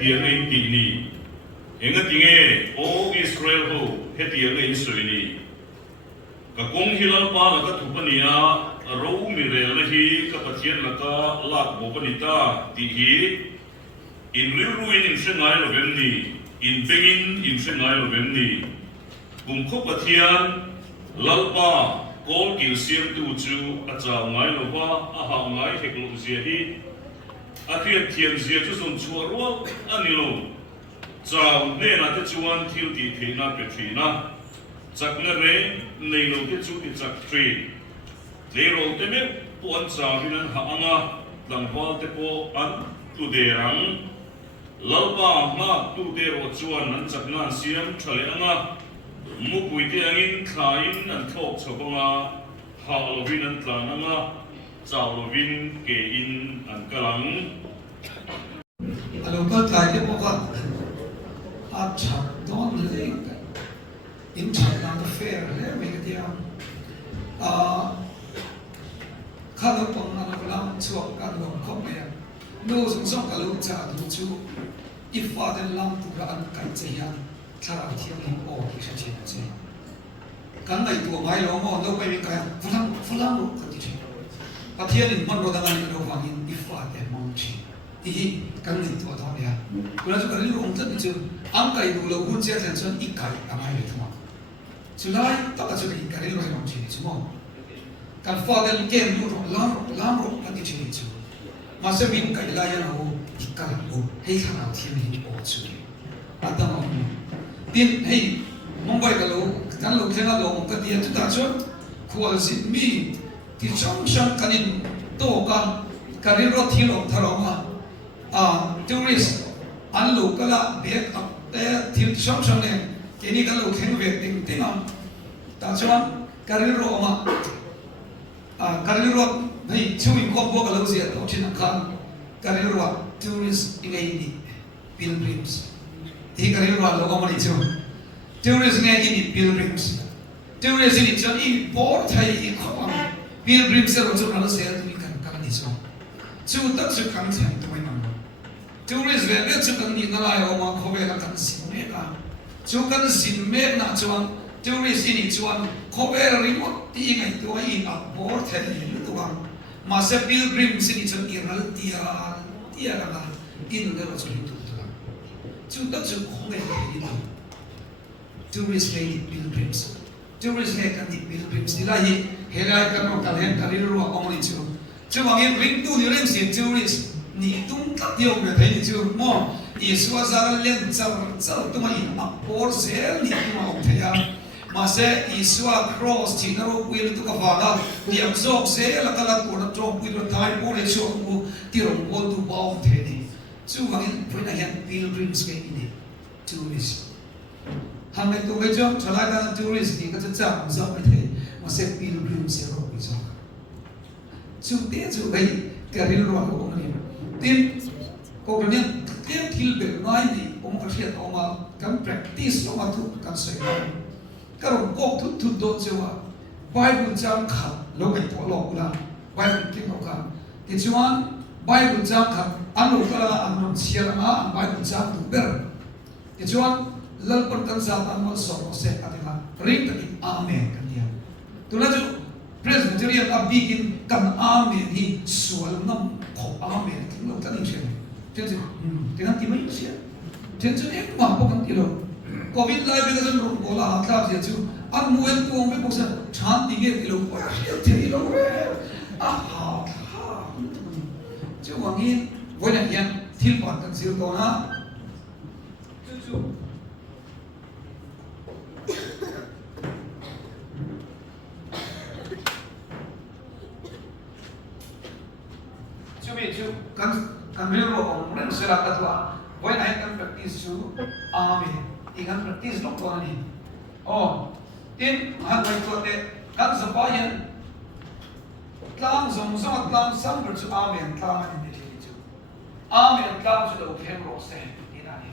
tiếng ấy tỉ nì em cái tiếng ấy ô Israel ho hết tiếng ấy soi nì cái công hi là pa là cái thủ phần nì à râu mi rè là hi cái phát triển là cái lạc bộ phần nì ta tỉ hi in riu ruin in sen ngai lo vem nì in bengin in sen ngai lo vem nì cùng khúc phát triển lal pa call kill siam tu chu a chaw ngai lo ba a ha ngai hek lo zia hi a khiat thiam zia chu sun chua ro ani lo chaw ne na te chuan thil ti the na pe thi na chak na re nei lo te chu ti chak tri le ro te me puan chaw hin an ha anga lam hwal te po an tu de rang lalpa ma tu de ro chuan an chak na siam thale anga mu pui te angin thain an thok chhawanga Halloween an tlananga Halloween ke in an kalang alo ka tlai te boka a chak don le in chak na the fair le me ke dia a kha lo pong na lo lam chuak ka lo khom me no song song ka lo cha du chu if father lam tu ra an kan che ya thara thiam hi o ki sa che che kan ngai tu mai lo mo no mai ka fulang lo ka ti che pathian in mon ro da ngai lo wang in if father mong chi ti kan ngai tu tho ya kula chu ka ri ong tan chu am kai du lo hun che chen chen ik kai ka mai le thuma chu lai ta ka chu ki ka ri lo mong chi chu mo kan father ken lu ro lam ro ka ti che chu ma se min kai la ya no ikal lo hei khana thiam hi o chu atama tin hei mumbai ka lo kan lo thena lo ka dia tu ta chu khwal sin mi ti chang chang kanin to ka karin ro thi lo tharo ma a tourist an lo kala back up te thi chang chang ne ke ni ka lo kheng ve ting ting am ta chuan karin ro ma a karin ro hei chui ko bo ka lo sia to chin khan karin ro tourist ingai ni pilgrims hi karin ro lo ko ma ni chu tourist nge ini pilgrims tourist ini chon i por thai i khawang pilgrims ro chu na se tu kan kan ni so chu tak chu kan thang tu mai nam tourist ve chu kan ni na lai o ma kho ve la kan sin me ka chu kan sin me na chuan tourist ini chuan kho ve ri mo ti ngai tu ai a por thai ni tu wang ma se pilgrims ini chon i ral tia la in le ro chu tu tu chu tak chu kho ve ni tu tourist lady pilgrims tourist lady kan di pilgrims dilahi helai kan no kalen kalir ro amoni chu chu wangin ring tu ni ring sin tourist ni tung ta dio me thai ni chu mo i suwa zara len char tu mai a por zel ni ma o thaya ma se i suwa cross ti na ro wil tu ka wala ni am zok se la kala ko na tro wi ro thai po le chu mu ti ro ko tu ba o the ni chu wangin phoina yan pilgrims ke ni tourist हम एक तो वे जो चला गया टूरिस्ट दी का चचा हम सब थे मसे पिलग्रिम से रो भी जो चुते जो गई करिल रो को मनी तीन को बनिया तीन थिल बे नाइ दी ओम कसिया तो मा कम प्रैक्टिस लो मा तु कम से करो को थु दो जो बाइबल जाम खा लो के तो लो उला बाइबल के नो का के जुआन बाइबल जाम खा अनु कला अनु सिया मा बाइबल जाम तु बर के जुआन lalpan kan satan mal soro se atina ring takin amen kan dia tuna ju presbyterian abigin kan amen hi sual nam kho amen kin lo kan chen chen chen ti mai sia chen ek ma po kan ti lo covid lai be kan ro bola hatla je chu an muel tu ong be bosa chan ti ge ti lo pa ti lo a ha chu wangin voina hian thil pan kan sil ko na chu kan real ro ong ren sera katwa boy na kan practice chu amen ikan practice lo ko ni oh tin ha boy ko te kan sa pa yan tlang zong zong tlang sam per chu amen tlang ni ni chu amen tlang chu lo phem ro se ni na ni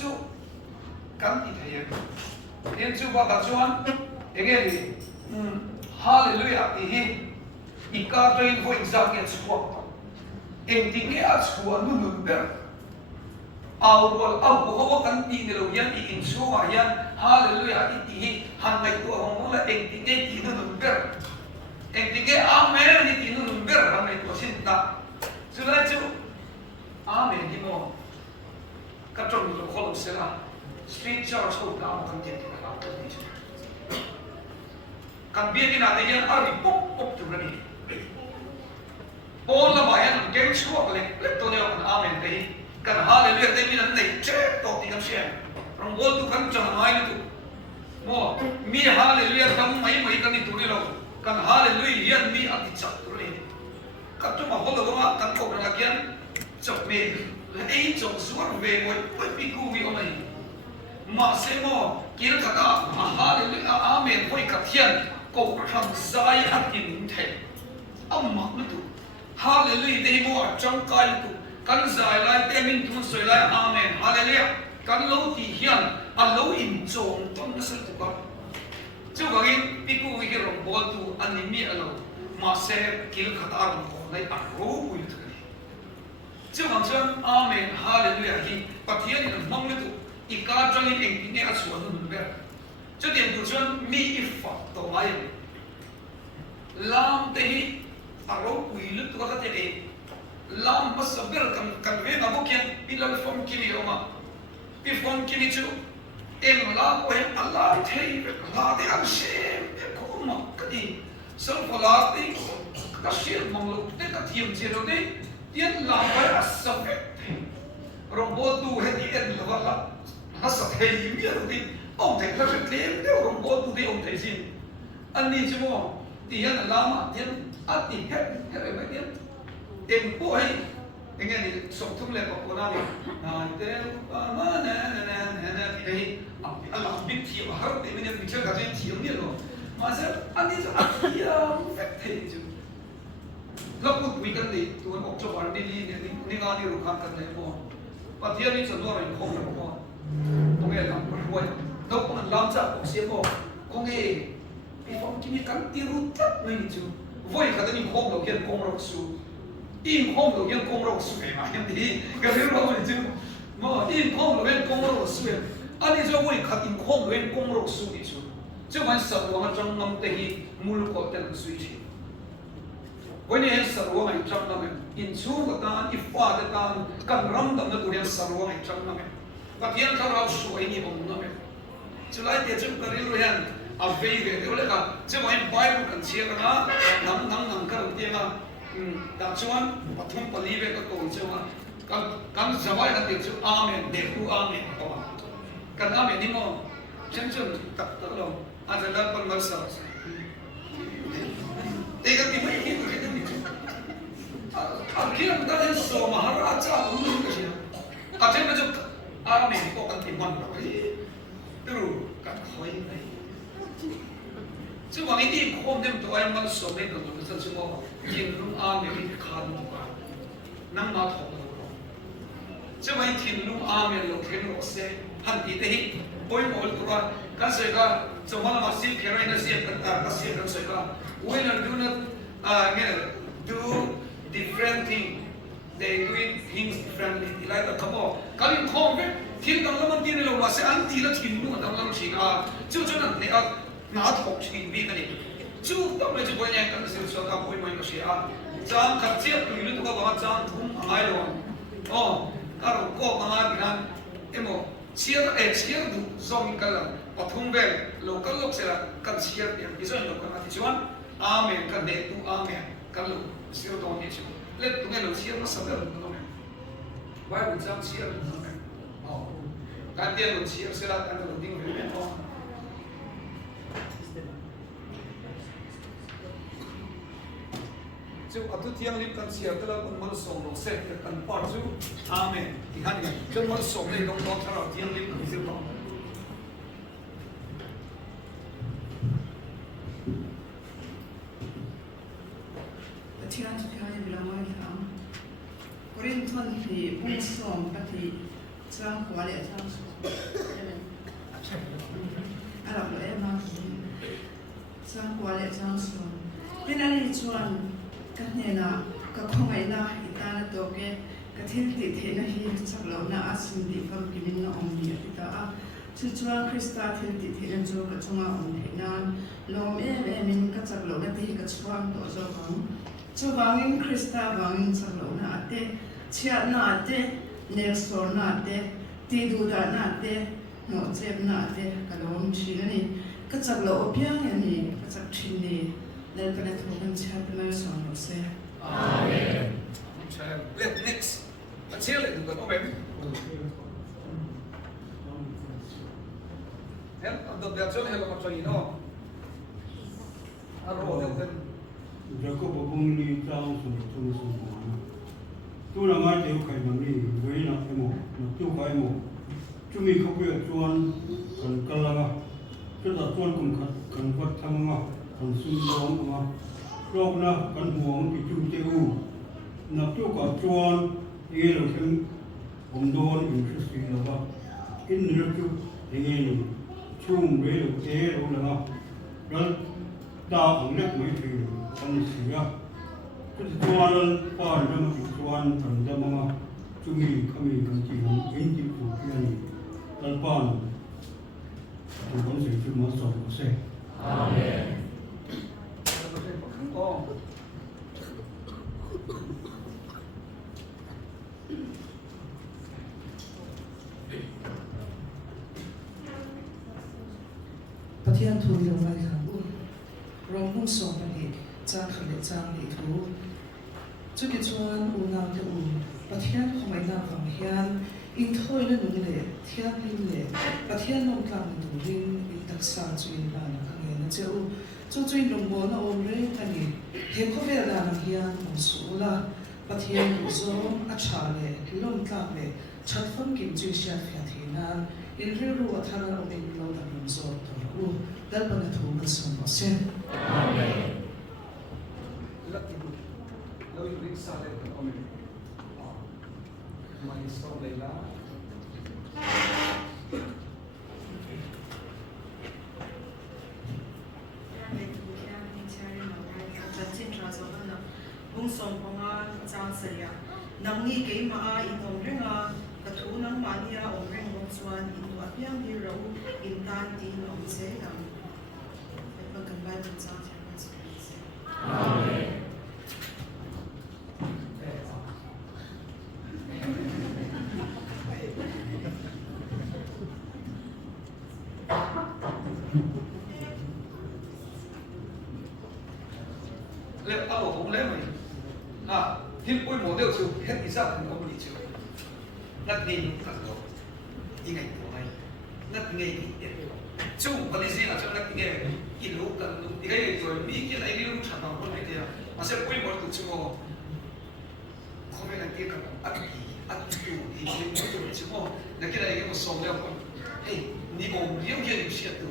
chu kan ni the yan tin chu ba ka chuan again hallelujah hi ika train for exam get squat em tiếng nghe ác của nu nu ber Awal abu kan ti ni lo yan i insu ma yan hallelujah ti han mai tu hong la eng ti ne ti nu ber eng ti ke amen ni ti nu ber han mai tu sin ta sula chu amen di mo ka trong lo khol se la street church ho ta kan ti ka ta ni kan bia ki na te yan ari pop pop tu ni Paul la ba yan ke chu le to ne kan amen te kan hallelujah te min nei che to ti kan sia rong gol tu kan chang mai tu mo mi hallelujah tam mai mai kan ni tu ni lo kan hallelujah yan mi ati chak tu ni ka tu ma hol lo kan ko ra kian chok me ei chok suar ve mo pai pi ku mi o mai ma se mo kil ka ta hallelujah amen voi ka thian ko ram sai atin the amma tu hallelujah te mo chang kai tu kan zai lai te min thun soi lai amen hallelujah kan lo ti hian a lo in chong ton na sel tu ka chu ga in pi ku wi rong bol tu an ni mi alo ma se kil khata ro ko lai a ro ui tu ni chu ga chuan amen hallelujah hi pathian in mong le tu I ka chang in eng ni a chuan nu be chu tian tu chuan mi I fa to mai lam te hi a ro ui lu tu ka te e lam masabir kan ve na bokian pilal form kini oma pi form kini chu em la ko he Allah thei la de al shem ko ma kadi sal fala te ka shir manglo te ka thiam chero de tian la ba asafet rombo tu he di en la la hasa thei mi ro di ông thei la se tlem de rombo tu de ông thei sin an ni chu mo tian la ma tian ati he ba tian em po hay anh em thì sống thung lệ của nó thì te ma na thì Allah biết thiệp mà hết thì mình em chơi cả chuyện thiệp nhiều rồi mà sao anh đi cho anh đi phép thế chứ lúc cuộc weekend thì tụi nó cho bạn đi đi ngang đi ruộng cần này po và thiệp đi cho nó rồi không được po không nghe làm một hồi lúc mà làm chắc cũng sẽ po không nghe vì phong kimi cắn tiêu tất mình chứ vui cả cái mình không được kiện công rộng su im không được kiện công rộng su mà em thì cái thứ đó mình chứ mà im không được kiện công rộng su anh ấy cho vui cả im không được kiện công rộng su đi chứ chứ mà sợ quá trong năm tây mul có tên suy chi với này sợ quá ngày trong năm in su cái ta ifa cái ta cần ram đâm nó tụi em sợ quá ngày trong năm và hiện các lão su ấy như ông năm chứ lại để chúng ta đi rồi anh à về về đó là cả chứ mà em Bible cần chia cái đó nắm cái đầu tiên là đã cho anh bắt thông bali về cái câu chứ mà kan zawai cái tiếng chứ amen để tu amen đó kan amen đi mà chân chân tập tập đâu anh sẽ làm bằng sao đây cái gì mấy cái gì à khi mà ta đến số Maharaja cũng như cái gì à thế mà chứ amen có cần tìm bằng rồi từ cái hỏi này chứ mà cái gì không đem tụi anh mang số mấy cái đó chứ mà nhìn lúc amen thì khăn mà nắm má thọc rồi chứ mà nhìn lúc amen lúc thế nó sẽ hẳn tí thế bôi mồi tụi cái sợi cái cho mà nó xịt cái này nó xịt cái xịt cái sợi cái when I do not nghe do different thing they do things differently like a couple cái gì không biết thiên đàng lâm tiên này là sẽ ăn tí là thiên luôn đàng lâm chỉ chứ cho nên này ngã thọc chỉ bị cái này chứ tao mới chỉ quay nhang cái sự cho tao quay mấy cái gì trang khát chết tụi nó tụi nó trang thùng ai rồi cái rồi có cái gì đó em bảo chia đủ dòng cái là và thùng về lâu cái lúc sẽ là cần chia tiền ví dụ như cái này thì chọn amen cần để tu amen cần lúc chia đồ như thế lên tụi này lúc chia nó sắp được rồi vài buổi sáng chia được rồi cái tiền lúc chia sẽ là cái đầu tiên về bên đó chứ ở tu thiang lip cần chia cái là con mất sống nó sẽ cần part chứ amen thì hắn này chứ mất sống này không có thằng nào thiang lip cần siêu đó Tiang Tiang bilang orang Korinton di Pungsong pati Sang kuali sang Arab lo emang Sang kuali sang Ini ni cuan katnya na kakongai na itana toke cái thiên tỷ thế này hi chắc lâu na asin đi cầm kinh na ông đi ta à chú chuan Krista thiên tỷ thế nên cho cái chung ông thế nan lom em mình cái chắc lâu na thì cái chuan tổ cho vắng cho vangin Krista vangin chắc lâu na ate chia na ate Nelson na ate Tiduda na ate no chep na ate cái lom chi na ni cái chắc lâu piang ni cái chắc chi ni nên cái này thuộc về chia bên này son nó sẽ Amen. Next. Chill it, but open. Help, the actual help of you know. Aro, help them. Jacob bung ni tang su tu la mai teu khai mang ni với na emo na tu khai mo chu mi ko pe chuan kan kalanga chu da chuan kun kan wat thanga kan sun dong ma rok na kan huang ti chu teu na tu ka chuan ye lo thim om don interest la ba in ni chu ye ni chung ve lo te lo la ma ral da ang lek mai thi kan sia cái chuan pan ra một chuan thần ra mà chúng mình kan chỉ muốn in chỉ phụ kia này tan pan tôi vẫn sẽ chịu mất sầu của xe. Amen. Bắt thiên thu lâu lại hàng u, rong hung song bani trang khởi trang lệ thu. Chú cái chuan u nào cái u, bắt thiên không ai nào vắng hiền, in thôi lên nung lệ, thiên linh lệ, bắt thiên nông cam đủ linh, in đặc sản chuyên là hàng hiền chứ u, chú chuyên đồng bộ nó ôm lên cái này, hem có vẻ là hàng hiền, một số là bắt thiên u zong ắt trả lệ, lông cam lệ, chặt phân kim chuyên xia phía thế nan, in riu ru thang ở bên lâu đặc lông zong tổ u, đal bận thu cái sông bờ sen. Amen. Lâu yêu thích sao đây còn ông mình mà sau đây là bung song ponga chang seria nang ni ke ma in ong renga ka thu nang mania ong reng mo chuan in wa piang hi ro in tan tin ong se dang pa kan bai ban cha cha amen. lệ alo cũng lệ mày à hiện ôi mổ đều chịu hết đi sao thì ông đi chịu ngắt nghề thật rồi đi ngày của mày ngắt nghề thì tiền chung còn gì là trong ngắt nghề ít lúc cần lúc thì cái rồi mỹ cái này đi lúc chẳng bằng con này thì mà sẽ ôi mổ của chúng nó không phải là kia cả ăn kiểu thì cái mổ của chúng nó là cái này cái một số đều còn hey đi ôm nhiều kia thì sẽ được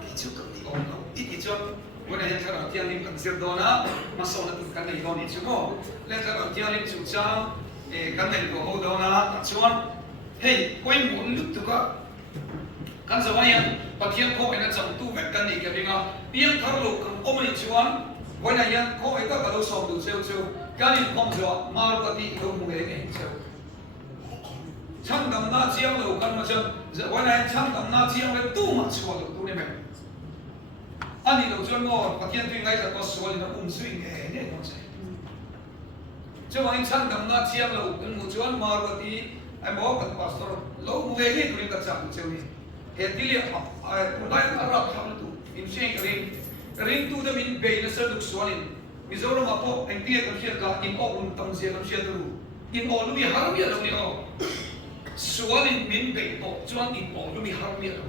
cái chú cần đi ôm nó ít cái choวันนี้ถ้าเราเที่ยวริมกันเสียดนะมาส่งนักกันในตอนนี้ชั่วโมงแล้วถ้าเราเที่ยวริมจุดจ้ากันในตัวเขาดูนะชวนเฮ้ยคุยหมุนลึกตัวกันสมัยนั้นปะเที่ยวเขาไอ้นั่นจังตู้แบบกันนี่กันเองอ่ะเพียงทะลุกันอมริชวนวันนี้เขาไอ้ก็กระโดดส่งดูเซลล์กันนี่ผมจะมาปฏิรูปมือเองเซลล์ช่างดำน้าเที่ยวเรากันมาจนวันนี้ช่างดำน้าเที่ยวเลยตู้มาชวนเราตู้นี่ไหมอันนี้เราชวนงอปะเทียนตัวไงจะก็สวยนะสวยเงี้ยเนี่ยน้องเจ้าวันนี้ช่างดำน้าเที่ยวเราเป็นมุจวนมาปฏิไอ้บอกกับพาสตอร์เราเวนี่ตัวนี้ก็จับเจ้านี่เหตุที่เรียกคนไทยอาหรับทำตัวมินเชงกริงตัวเดิมมินเบย์นั่นเสด็จสวรรค์มิโซรามาพบไอ้ที่กับเชียร์กับอินออกอุ่นตั้งเสียกับเชียร์ตัวอินออกลูกมีฮาร์มีอะไรเนี่ยอ๋อสวรรค์มินเบย์ออกจวนอินออกลูกมีฮาร์มีอะไร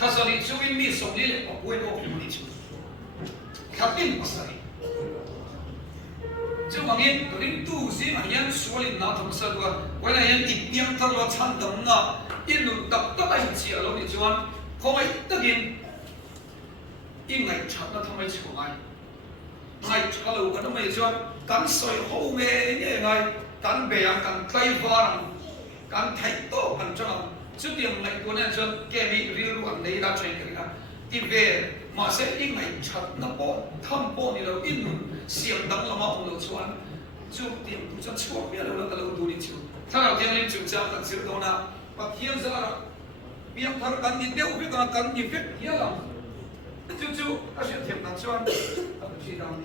ถ้าสลิดช่วยมีส่งนี่แหละออกเว้ยออกอยู่นี่ช่วยขับบินมาใส่เจ้าบางอย่างริมตู้สิมันยังสวลิดน่าทำสักว่าวันนี้ยังติดยังตลอดชั้นดำน้าอินนุ่นตับตับไอ้เสียเราเนี่ยจวนเขาไม่ตะกินอิงไงชัดนะทำไมช่วยไงไงชัดเราก็ทำไมจวนกันสอยหูเมย์เนี่ยไงกันเบียงกันไตฟางกันไทยโตกันจังจุดเดียวไงตัวนั้นจนแกมีเรื่องวันในด้านเชิงกันนะที่เวมาเสียอิงไงชัดนับปอนทำปอนนี่เราอินนุ่นเสียงดังละมาของเราชวน chú tiệm tu chân chúa biết là cái lâu tu đi chú thằng nào tiếng lên chú cha cần sửa đâu na và thiên gia là biết thằng cần đi đeo biết thằng cần đi viết hiểu không chú ta sẽ thiệp năng cho anh ta chỉ đâu đi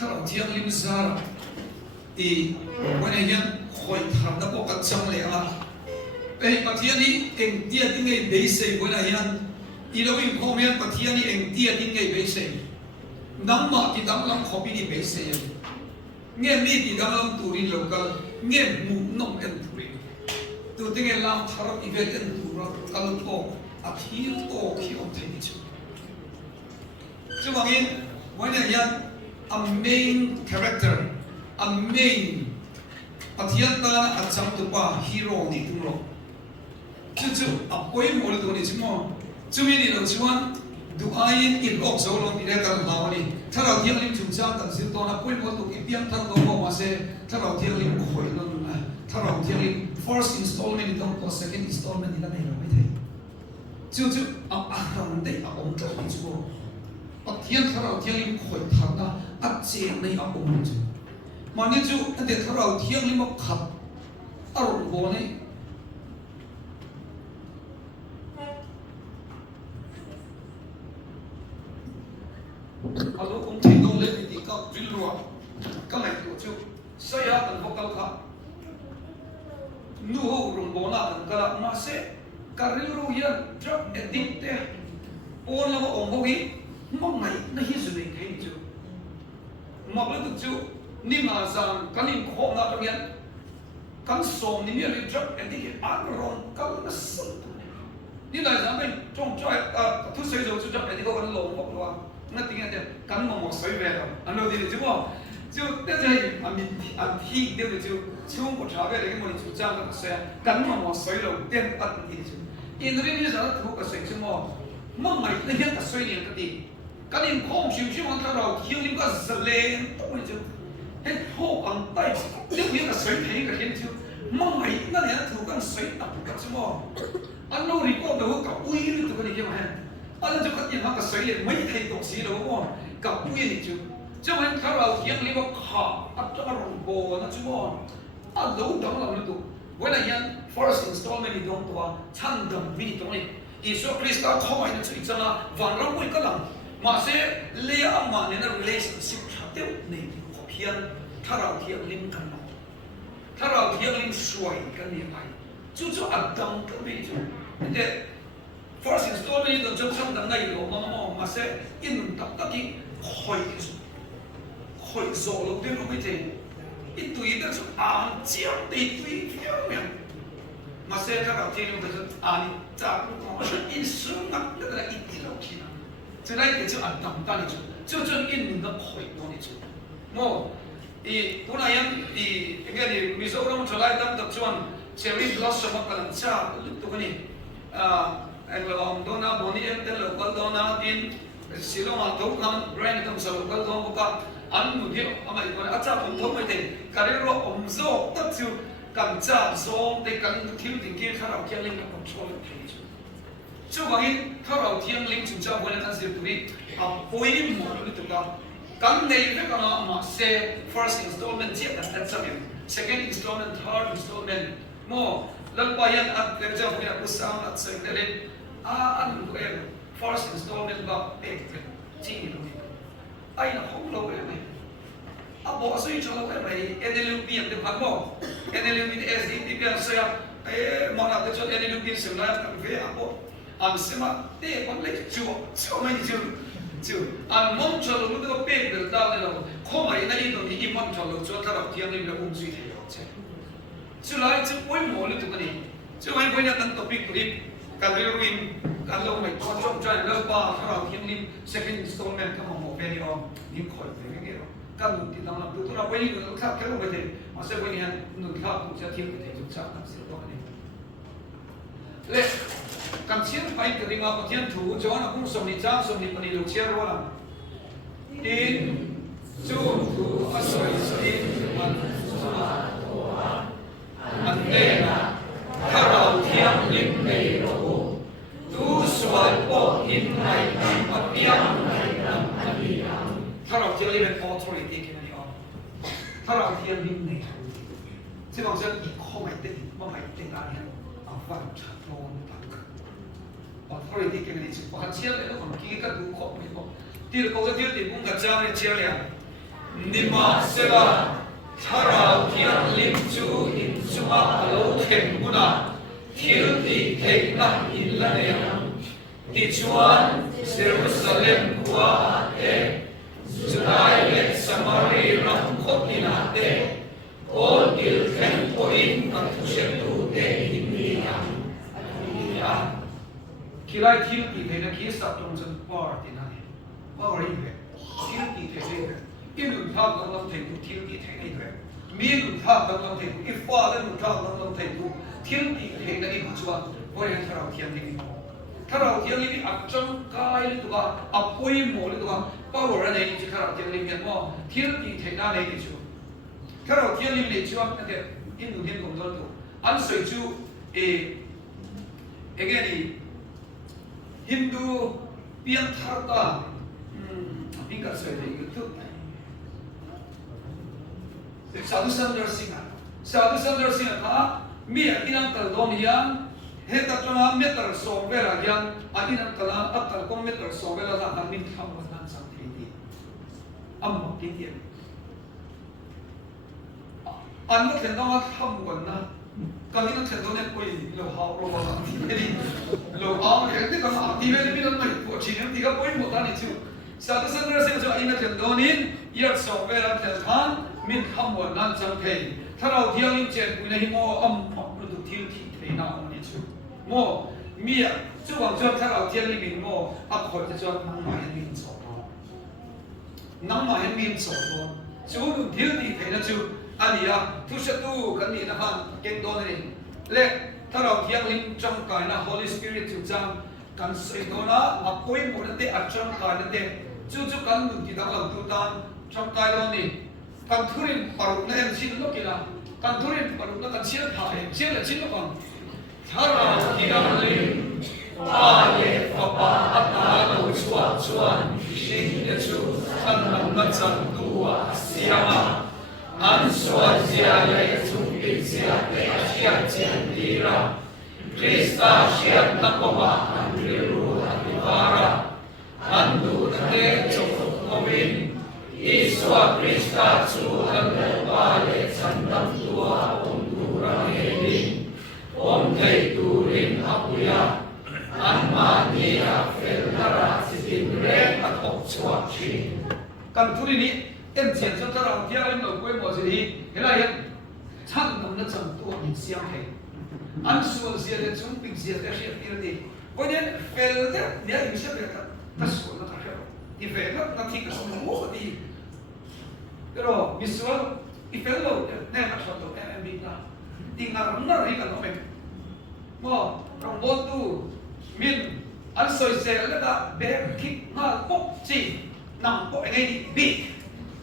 thằng tiếng lim ra thì when I hear khôi thằng đó có cái trong lẽ à bây mà thiên đi em tia tiếng ngày bế sấy when I hear ý đâu im không biết mà thiên đi em tia tiếng ngày bế sấy nắm mà thì nắm lắm khó bị đi bế sấy nghe mi thì nắm lắm tụi đi local nghe mù nông em tụi tụi tiếng ngày làm thằng event em tụi rồi kalau to à thiên to khi ông thấy chứ chứ mà nghe when I hear a main character, a main Pathianta at Samtupa hero ni Turo. Chu a boy more than is more. Too many of one do I in Ox so long in that Mawani. Tara dealing to Chan and Silton, a boy more to give young Tango say, Tara dealing Hoylon, Tara dealing first installment, don't go second installment in the name of it. Chu a day on top is more. Pathianta dealing Hoytana. At chiang này ở cùng chứ mà nếu chú anh để thằng nào thiêng lên một khắp ở bộ này ở lúc ông thấy đâu lên thì các vinh ruộng các này của chú xây ra tận vô cao khắp nu hậu rung bộ nào tận cả mà sẽ cả riêng ruộng hiện rất edit thế ôn là một ông bố gì mong này nó hiển sự mình thấy chú mà bây giờ chú ni mà rằng cái niệm khổ nào trong hiện cái sổ ni miệng rất em đi ăn rồi cái nó sưng ni là rằng mình trong cho thứ xây dựng chú cho em đi có cái lồng bọc loa nó tiếng là cái mà một sợi về rồi anh nói gì chứ không chú thế thì anh thi điều chú không có trả về cái mà chú trang cái xe cái mà một sợi rồi tiền bắt đi chú in rồi ni rằng thu cái sợi chứ mà mày nó hiện cái sợi này cái gì cái niệm khổ chịu mà thằng nào thiếu niệm cái giờ lên tôi chứ hết khổ bằng tay nếu như là sấy thấy cái hiện chứ mong mày nó là thằng cái sấy tập cái chứ mà anh nói đi có đâu cả uy được cái này mà anh cho cái gì mà cái sấy này mấy thầy tổ sĩ đâu mà cả uy này chứ chứ mà thằng nào thiếu niệm cái khổ anh cho nó rồng bò nó chứ mà anh đâu đó là nó tụ với lại hiện first installment đi đông tòa chăn đầm vi đông này Jesus Christ đã không ai nó chửi cho là vàng rong với cái lòng mà sẽ lea mà nên là relationship tiêu này học hiền thà nào thiêng linh căn nào thà nào thiêng linh suy cái này này chú Adam cái gì chú để first installment đó chú sang đằng này rồi mà sẽ in tập cái gì khỏi rồi lúc đấy lúc ấy thì in tùy đó chú chiếm tùy phiêu miệng mà sẽ thà nào thiêng linh đó chả cũng in sướng lắm đó là in đi lâu khi nào cho nên cái chú ăn tầm ta này chú in mình nó khỏi nó này chú mô thì hôm nay thì cái này ví dụ nó trở lại tâm tập chuan cherry blossom cái lần cha lúc tôi này anh là ông đó na boni em tên là con đó na tin silo mà tôi làm brand tâm salo con đó một cái anh muốn hiểu mà còn ăn cha cũng thông mấy thế cái này rồi ông zo tất chú cầm cha zo để cầm thiếu tình kia khác nào kia linh nó control được chú bảo thao đầu thiên linh chúng ta muốn làm gì tụi à bôi một cái tụi đó cái này phải có mà sẽ first installment chết là that's it second installment third installment mo lần bao nhiêu anh bây giờ phải là sao là sẽ lên anh của em first installment là em chỉ luôn ai là không lâu em này bỏ suy cho lâu em này NLP em được phát bỏ NLP SDT bây giờ mà là cái chỗ NLP sử dụng là về bỏ anh xem mà thế còn lấy chưa mấy chưa anh mong cho lúc đó bé được đào lên rồi không phải là ít thôi ít mong cho lúc cho ta đọc tiếng lên là ung duy thế rồi chứ lại chứ quên mồi lên tụi cái này chứ anh quên nhận topic clip cái heroin cái lâu mày cho trong trái lớp ba ta đọc tiếng lên second installment cái mà một video những khỏi về cái đó cái lúc thì tao làm tụi tôi quên những cái khác cái lúc vậy mà sẽ quên nhận những khác cũng sẽ thêm cái chúng ta làm sẽ có cái này lệ cầm chiếc phải từ đi mà thiên thủ cho nó cũng sống đi trang sống đi phần đi lục chiếc rồi in chu thu a soi in man an te na tharau thiam lim nei ro tu sual po in nai nam a piam nai nam ani tharau thiam lim authority ke ni on tharau thiam lim nei chứ còn dân khó mày tên mà mày tên là gì ở phần chặt nôn tắc và thôi thì cái này chỉ có chia lại nó còn kia các thứ khó mày không thì câu cái thì cũng gặp cha này chia liền nima sega thara thiam lim chu in chuma lo khem guna thiếu thì thấy na in la ne ti chuan Jerusalem qua te Judai le Samari ram khot ina te all il khen point ang tushen tu te hinniya kilai thil ti the na ki sa tong chen par ti na ni par ri ve thil ti the ve in thak dang lam thei tu thil ti the nei ve mi lu thak dang lam thei tu if fa dan lu thak dang lam thei tu thil ti the na ni chuan poi han tharau thiam ni tharau thiam ni a chang kai tu ba a poi mo le tu ba power nei chi tharau thiam ni mo thil ti the na nei chu cái đầu tiên linh lịch chưa cái in đầu tiên cũng tốt rồi ăn sợi chu cái gì Hindu biang tharta in cái sợi này cái thứ Sadhu Sundar Singh à mi in ang kalon hian hết tất cả meter so về là hian in ang kalang at tal kom meter so về là đang min tham một nan sang thi đi âm một kinh nghiệm anh có thể nói không còn na, còn những cái đó nên quay lâu học lâu học thì đi lâu học thì cái đó thì về bên đó của chị em thì có quay một cái này chứ, sau đó sang ra xem cho anh cái đó nên giờ sau về là thời gian mình không còn nan chẳng thấy,ถ้าเราเที่ยวยิ่งเจ็บคุยในโม่มันดูที่ที่น่าอันนี้chứ,โม่มีอ่ะช่วงช่วงถ้าเราเที่ยวยิ่งมีโม่อักขระจะช่วงนั่งมาให้มีสองนั่งมาให้มีสองช่วงเที่ยวที่ที่นั่นchứอันนี้อ่ะทุกสิ่งทุกกันนี่นะครับเก่งตัวนี้เล็กถ้าเราเที่ยงลิ้นจังกายนะ Holy Spirit จุดจังกันใส่ตัวนะมาคุยหมดนั่นเองอัดจังกายนั่นเองจู่ๆกันหนุนที่ตั้งหลังตัวตานจังกายตัวนี้กันทุรินปารุนั่นชิ้นลูกกี่ละกันทุรินปารุนั่นกันเชี่ยวถ่ายเชี่ยวเลยชิ้นลูกกันถ้าเราเที่ยงลิ้นป้าเย่ป้าอัตตาเราชวนสิ่งที่ชูท่านนั่งจังตัวเสียมาอันสวดเสียเลยจุกปิดเสียเลยเชียร์เจียนดีระคริสต์เชียร์นักบวชอันเรียรู้อันวิวาระอันดูนั่นเองจุกโควินอิสวาคริสต์ชูอันเดินไปเลยฉันตั้งตัวองค์ดูระเฮลินองค์เทตูรินอัปุยาอันมานีอาเฟลนาราสิตินเรกอันออกสวดชีกันทุรินี้em triển choเราเที่ยวเล่นหน่อยกุยหมดสิเห็นไรยังช่างนำนั่งจังตัวมีเสียงเพลงอันส่วนเสียเลยจุ่มปิงเสียแต่เสียตีละดีเพราะเนี่ยเฟลเนี่ยเนี่ยอยู่เสียเลยครับถ้าส่วนนะครับที่เฟลแล้วนาทีก็สมมติดีก็รอมิส่วนที่เฟลแล้วเนี่ยนักชนตัวเอ็มบีนะที่งานรุ่งนั้นที่กันน้องเองว่าเราบอลตู้มินอันสวยเสียแล้วก็เบรกคิกงาปุ๊บจีนั่งปุ๊บยังไงดี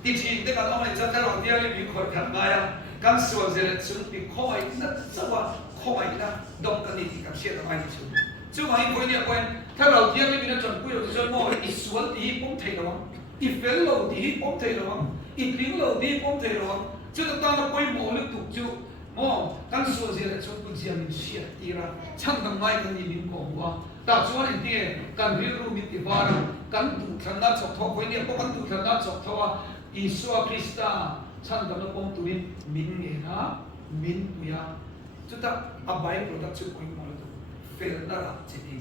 ที่จริงแต่การเอามาจัดการเราเที่ยวเลยมีคนทำงานการส่วนเสร็จสุดมีข้อไอ้นั่นสักว่าข้อไอ้นะดองกันนี่ที่กับเชื่อทำไมที่สุดจู่มาอีกคนเนี่ยคนถ้าเราเที่ยวเลยมีนั่นจนคุยเราจะมองอีส่วนที่ผมเทระวังอีเฟลเราที่ผมเทระวังอีลิงเราที่ผมเทระวังจู่ตอนเราคุยมองลึกถูกจู่มองการส่วนเสร็จสุดกุญแจมีเชื่อตีระช่างทำไมกันนี่มีของว่าแต่ส่วนที่การเรียนรู้มีที่ว่าการดูขนาดสอบทอคนเนี่ยพวกการดูขนาดสอบทออิสวาคริสต์ฉันกำลังปองตุวินมินเงนะมินปุยาจุดนั้นอบายโปรดักชั่นของมันเฟลน่ารักจริง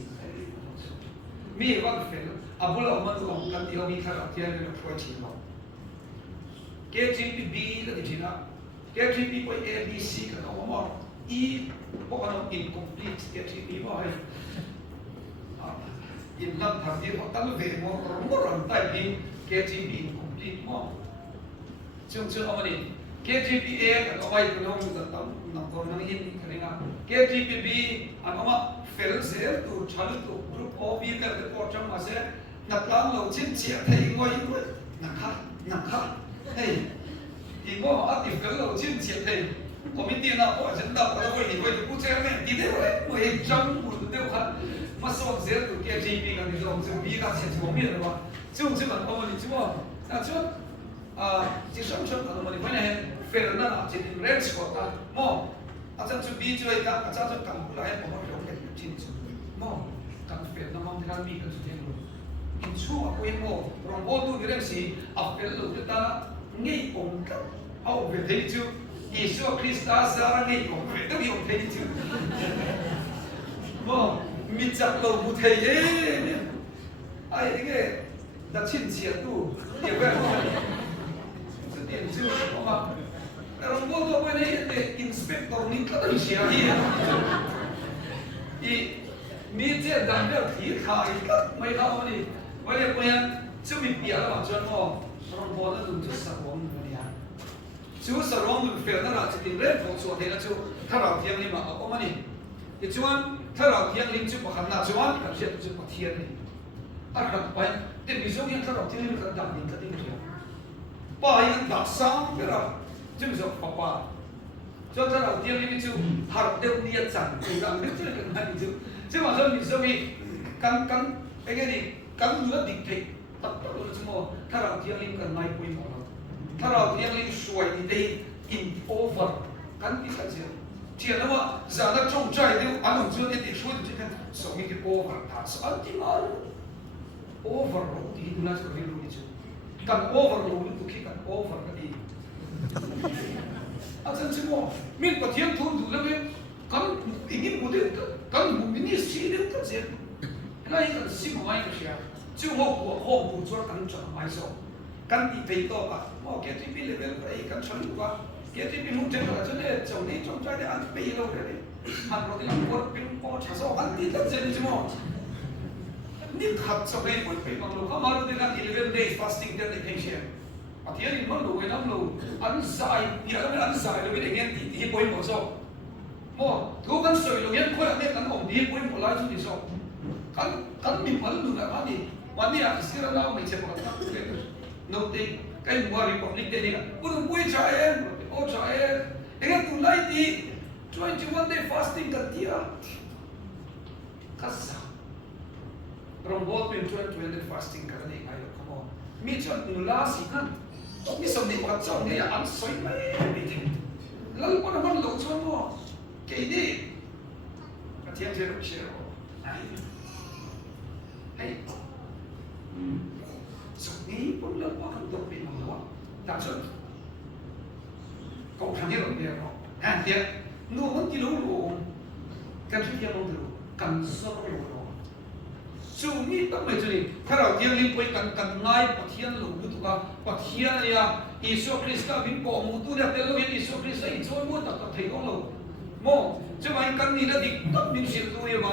ๆมีว่าเฟลอาบุลอามันก็กันที่เรามีขนาดที่เราพอชิมเราเกจิปีบีก็ดีนะเกจิปีไป A B C กันเอามาอีพวกเรา incomplete เกจิปีว่าให้อินลับทำที่เขาตั้งเวทมนต์รันใต้ดินเกจิปี incomplete มั้งซึ่งเอามาดิ KGPA กันเอาไว้ก็น้องจะตั้งนักตัวนั่งยินกันเองอ่ะ KGPB อันเอามาเฟลเซลตัวชั้นตัวกรุ๊ป OB กันเดี๋ยวพอจังมาเสร็จนักล่างเราชิ้นเฉียดให้ง่อยด้วย naka hey imo ati fellow chin chiat hey committee na ko agenda ko ko ni ko ku chairman ti de ko e jam bu de ko ma so zer tu ke jp ka ni so bi ka chen so mi de ba chu chu ma ko ni chu na chu chỉ sống sống ở một cái này về là nó chỉ định rent của ta mò à chân chú bi chơi ta à chân chú cầm lại một cái đồ cái chín chú mò cầm về nó mong cái bi cái chú tiền luôn in chú à quên mò rồi ô tô cái gì à về lúc cái ta ngay ổn cả ao về thấy chú Giêsu Christa ra ngay ổn về đâu ổn thấy chú mò mi chắc lâu một thầy ấy ai cái đã chín chiết tu nhiều cái tiền chưa mà rồi mua đồ bên này để inspector nín cái东西啊thì mi chết đàn được thì khai cái mấy cái này vậy là quen chứ mình bịa là bảo cho nó rồi mua nó dùng chút sờ bóng rồi nha chút sờ bóng mình phải nó là chỉ tiền lên phòng số thế là chú thà đầu tiên đi mà ở ông này thì chú anh thà đầu tiên linh chú bảo khăn nào chú anh cảm giác chú bảo thiên này anh cảm phải thì ví dụ như thà đầu tiên linh cái đàn linh cái tiếng gì bà yên đặc sáng cái đó chúng tôi bảo bà cho thà đầu tiên linh chú học đều niệm chẳng từ rằng biết cái này chú chứ mà dân mình dân mình cắn cái gì cắn nữa định thị tập tập luôn chứ mà thà đầu tiên linh cần mai quên bỏ thà đầu tiên linh xuôi thì đây in over cắn cái gì chuyện đó mà giờ nó trông trái thì anh không chưa thì xuôi thì cái số mình cái over thà sao anh tìm ở over thì nó sẽ bị luôn chứ cần over luôn thì khi cần over cái gì anh xem chứ mà mình có tiếng thôn đủ lắm ấy cần ingin một điều cần một mình suy điều cái gì cái này cần suy một cái gì à chứ mà họ cho cần cho mai sau cần đi thấy to cả mà cái gì bị level cái cần chọn qua cái gì bị muốn chơi là cho nên trong này trong trái để ăn bị lâu đấy ăn rồi thì làm quật pin po chả sao ăn đi tất nhiên chứ mà nít hạt sau đây quật pin bằng lúc mà rồi thì làm 11 days fasting dedication à thì anh mang đồ cái năm đồ ăn dài nhà cái ăn dài rồi mới để nghe thì bôi một số mò thu căn sợi lo yan khoa này căn ông đi bôi một lại chút đi số căn mình vẫn được là gìวันนี้สิ่งเราไม่ใช่บอกว่าโน้ตcái cái mua republic đây này cũng bôi trái em ô trái em cái tu lại đi 21 day fasting cái gì à cái sao rồi bố tuyên 21 day fasting cái này ai được không mi chọn người lá gì kan mi sống đi bắt chọn này ăn sôi mấy bị thế lần có nó vẫn lộn xộn mà cái gì cái tiếng chơi cũng chơi rồi hay so nghĩ cũng lớn quá không được bị mà nó đã chuẩn cậu thằng kia làm việc nó hàng tiền nó vẫn chỉ lú lú cái thứ kia không được cần sơ lú lú chú nghĩ tâm mấy chuyệnถ้าเราเที่ยงลิ้นไปกันง่ายปะเที่ยงหลงดูถูกป่ะปะเที่ยงเนี่ยอิสุคริสต์วินปอมูตุเนี่ยแต่เราเห็นอิสุคริสต์อิสุมุตตะตะเทของเราโม่จะมากันนี่นะดิต้องมีสิ่งตัวอย่างไร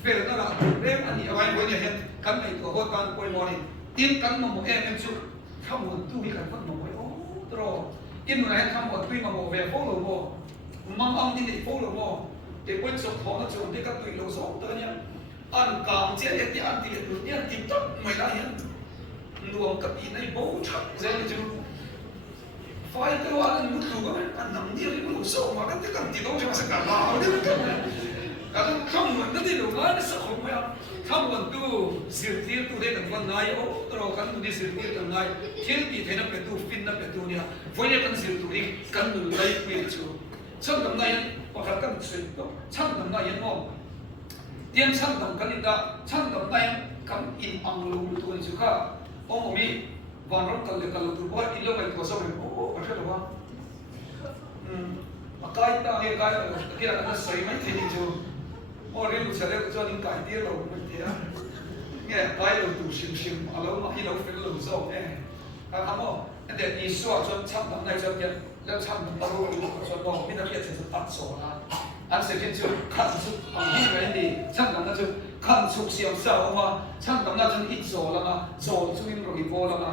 เฟลนั่นแหละเรื่องอันนี้อะไรวะเนี่ยเห็นกันในตัวหัวการป่วยมอนี่tinกันมาหมดเอ็มชุดทำหมดตู้ที่กันฟังมาหมดโอ้ตรออินอะไรทำหมดตู้มาหมดเวฟโฟล์หรือบ่มังอังที่นี่โฟล์หรือบ่เด็กวัยจบท้องแล้วจนเด็กก็ตุยเราสองตัวเนี่ยอันกลางเจ้าเด็กที่อันที่เด็กเนี่ยติดตับไม่ได้เนี่ยรวมกับอีในโบชักเจ้าจุดไฟก็ว่าอันมุดถูกไหมอันนั้นเนี่ยที่มันหลุดโซ่มากันที่กันติดต้องจะมาสกัดเราเนี่ยมันกันการทำเหมือนนั่นที่เราง่ายนี่สักคนไหมอ่ะทำเหมือนตู้สิทธิ์ตู้เด็กกันวันไหนโอ้ตลอดกันตู้ที่สิทธิ์กันไหนเที่ยวที่เทนับเป็นตู้ฟินนับเป็นตู้เนี่ยวันนี้กันสิทธิ์ตู้นี้กันดูไล่คุยชูช่างทำไงพอขัดกันสุดก็ช่างทำไงยังมองเตรียมช่างทำกันนี่ก็ช่างทำไงกันอินอังลูตัวนี้ชูค่ะโอ้มีวันรถกันเลยกันลูตัวอินโลกไอ้ตัวสมัยโอ้ประเทศเรากายตาเฮกายเราคิดอะไรสวยไหมทีนี้ชูโอ้เรื่องเฉลี่ยจนกายเดียวเราไม่เที่ยวเนี่ยกายเราดูชิมอะไรมาที่เราเป็นเราโซ่เนี่ยการทำว่าเด็กอีส่วนจนช่างทำในจนเนี่ยแล้วช่างทำเราจนบอกไม่ได้เรียนจะตัดโซ่ละอันเสร็จ就看出啊一个人的ช่างทำ那就看出小小嘛ช่างทำ那就一做了嘛做就应容易过了嘛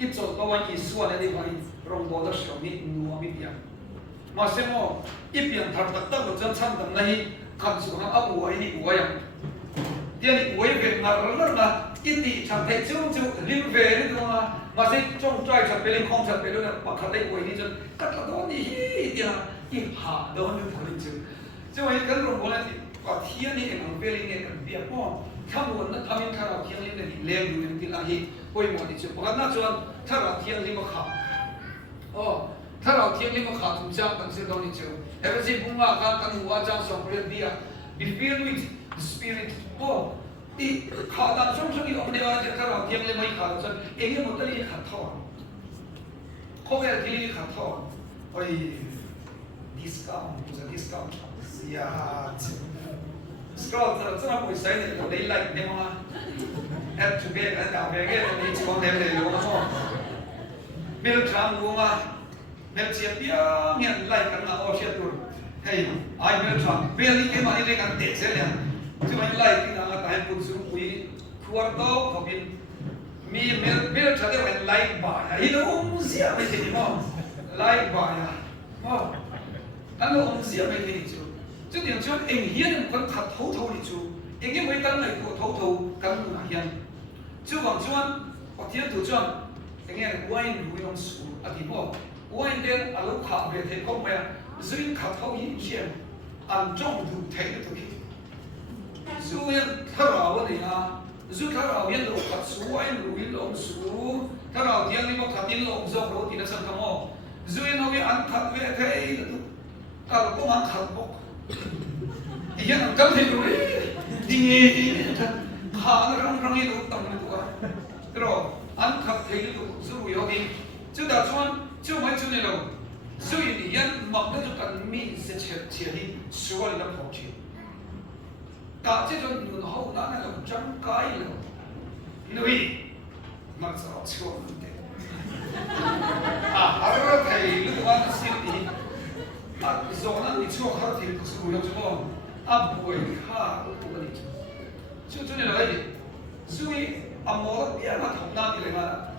一做ก็ว่าอีส่วนในที่ว่าลงบอลแล้ว小米นัวไม่เดียวมาเสร็จว่า一边ทำตั้งแต่จนช่างทำใน看出他啊我นี่我呀เดี๋ยวนี้我也เป็นมาแล้วนะ ít đi chẳng thấy chung lưu về nữa đúng không mà sẽ trong trai chẳng về lên không chẳng về nữa mà khát đấy quay đi chân cắt là đó đi thì ít hạ đó nữa thôi chứ chứ vậy cái rồi gọi là gì có thiên này em về lên này cần biết không tham muốn nó tham mình khai đạo thiên lên này lênอยู่ในที่ละที่quay một đi chứ còn nó chọnถ้าเราเที่ยงนี่มาขาถ้าเราเที่ยงนี่มาขาถูกจ้างตั้งเสียตอนนี้เจ้าเฮ้ยสิพุ่งว่าการตั้งหัวจ้างสองเรียนเดีย be filled with the spirit ที่ขาดช่วงนี้ออกเดียวจะถ้าเราเที่ยงเลยไม่ขาดจนเองยังหมดเลยขาดทอดเขาแค่ที่นี่ขาดทอดโอ้ย discount จะ discount เสียdiscount จะมาคุยใส่เนี่ยเราได้ไลค์เนี่ยมั้งแอดชูเบกแอดดาวเบกเนี่ยนี่จะมองเห็นเลยรู้มั้งเบลชามรู้มั้งเบลเชียร์เนี่ยไล่กันมาโอเชียตัวเฮ้ยไอ้เบลชามเบลนี่แค่มาเล่นกันเตะเสียเนี่ยจะมาไล่ที่นั่งแต่ให้ปุ่นสู้คุยขวดโต๊ะเขาเป็นมีเบลชาได้เป็นไล่บ่ายไอ้ลูกเสียไม่ถึงมั้งไล่บ่ายมั้งอันลูกเสียไม่ถึงจู่จุดอย่างเช่นเอ็งเฮียนคนขัดเท่านี่จู่เอ็งยังไม่ตั้งเลยตัวเท่ากันหนาเฮียนจู่บางช่วงพอเที่ยงถูกช่วงเอ็งยังวัยรู้ยังสูงอาทิตย์บอกวัยเด่นอาลูกขาเบลเทคงไปซึ่งขัดเท่ายิ่งเชี่ยอันจ้องดูเทคตัวที่สู้ยังถ้าเราเนี่ยนะสู้ถ้าเรายังหลงขัดสู้วัยรู้ยังหลงสู้ถ้าเราเที่ยงนี่มันขัดยิ่งหลงจงรู้ที่นั่นสังคมอ๋อสู้ยังเอาอันขัดเวทเทถ้าเราก็มันขัดบอกยัง จำที่รู้ดีขาเราเราไม่รู้ตั้งมันตัวก็อันขับเทลูกสู้อยู่ดีจุดดาวชวนจุดไม่จุดนี่เราสู้อย่างนี้ยันมักจะจุดกันมีเสียเชียร์สู้อะไรเราพอเชียร์กาจะจนหนุนเขาหน้าเราจำกายเรานุ้ยมันจะเอาชัวร์มันเด็ดเราเทลูกว่าสิ่งนี้โซนนั้นนี่ชัวร์เขาเทลูกสู้เราจะบอก아보이 하 그거니 주준이 나가지 수이 아무 비아나 동남이래가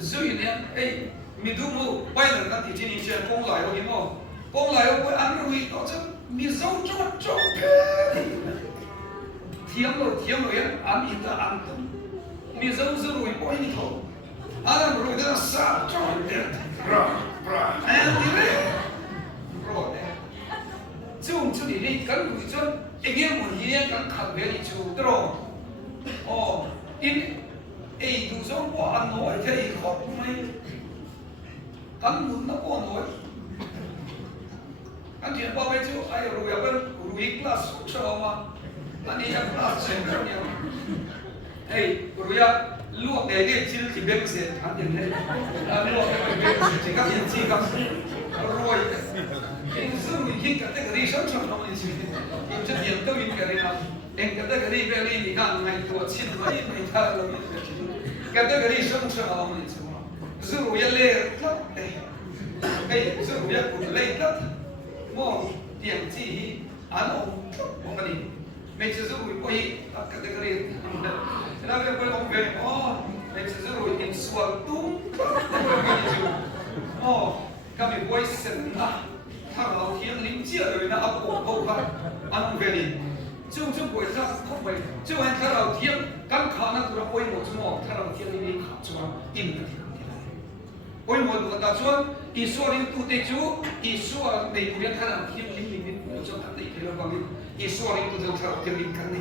수이네 에이 미두무 바이는 나 뒤진이 이제 공라요 이모 공라요 뭐 안루이 또좀 미소 좀 티엄로야 안 있다 안도 미소스로 보이니 더 아람으로 내가 싹좀 브라 에이 지금 저기 이 간국이 좀 이게 뭐이게 간 카베리 주더러 인 에이 두성 뭐안 놓을 때 이거 뭐이 간못 놓고 놓을 간 뒤에 봐봐 주 아이 로야번 우리 클래스 처음아 아니 야 클래스 챔피언이야 에이 로야 luộc để cái chữ thì biết sẽ ăn tiền đấy luộc cái biết chỉ các tiền chi các rồi cái sự mình cả cái gì sống sống trong này chứ em chất tiền tôi mình cái này em cái gì về đi thì hàng ngày tôi xin mấy mấy tháng rồi cái gì sống sống trong này chứ sự rồi lên lắm cái sự rồi cũng lên lắm mua tiền chi ăn ông một cái gì mấy chữ rồi quay cái gì Kenapa boleh komen? Macam tu yang suatu kami voice senang. Kalau yang limcia dari nak apa apa anu beri. Cuma voice tak boleh. Cuma kalau yang kan kana tu boleh mau cuma kalau yang ini cuma ini. Boleh mau tu kata cuma isu ini tu teju isu ini bukan kalau yang ini cuma tak ada kalau isu ini tu kalau yang ini kan ini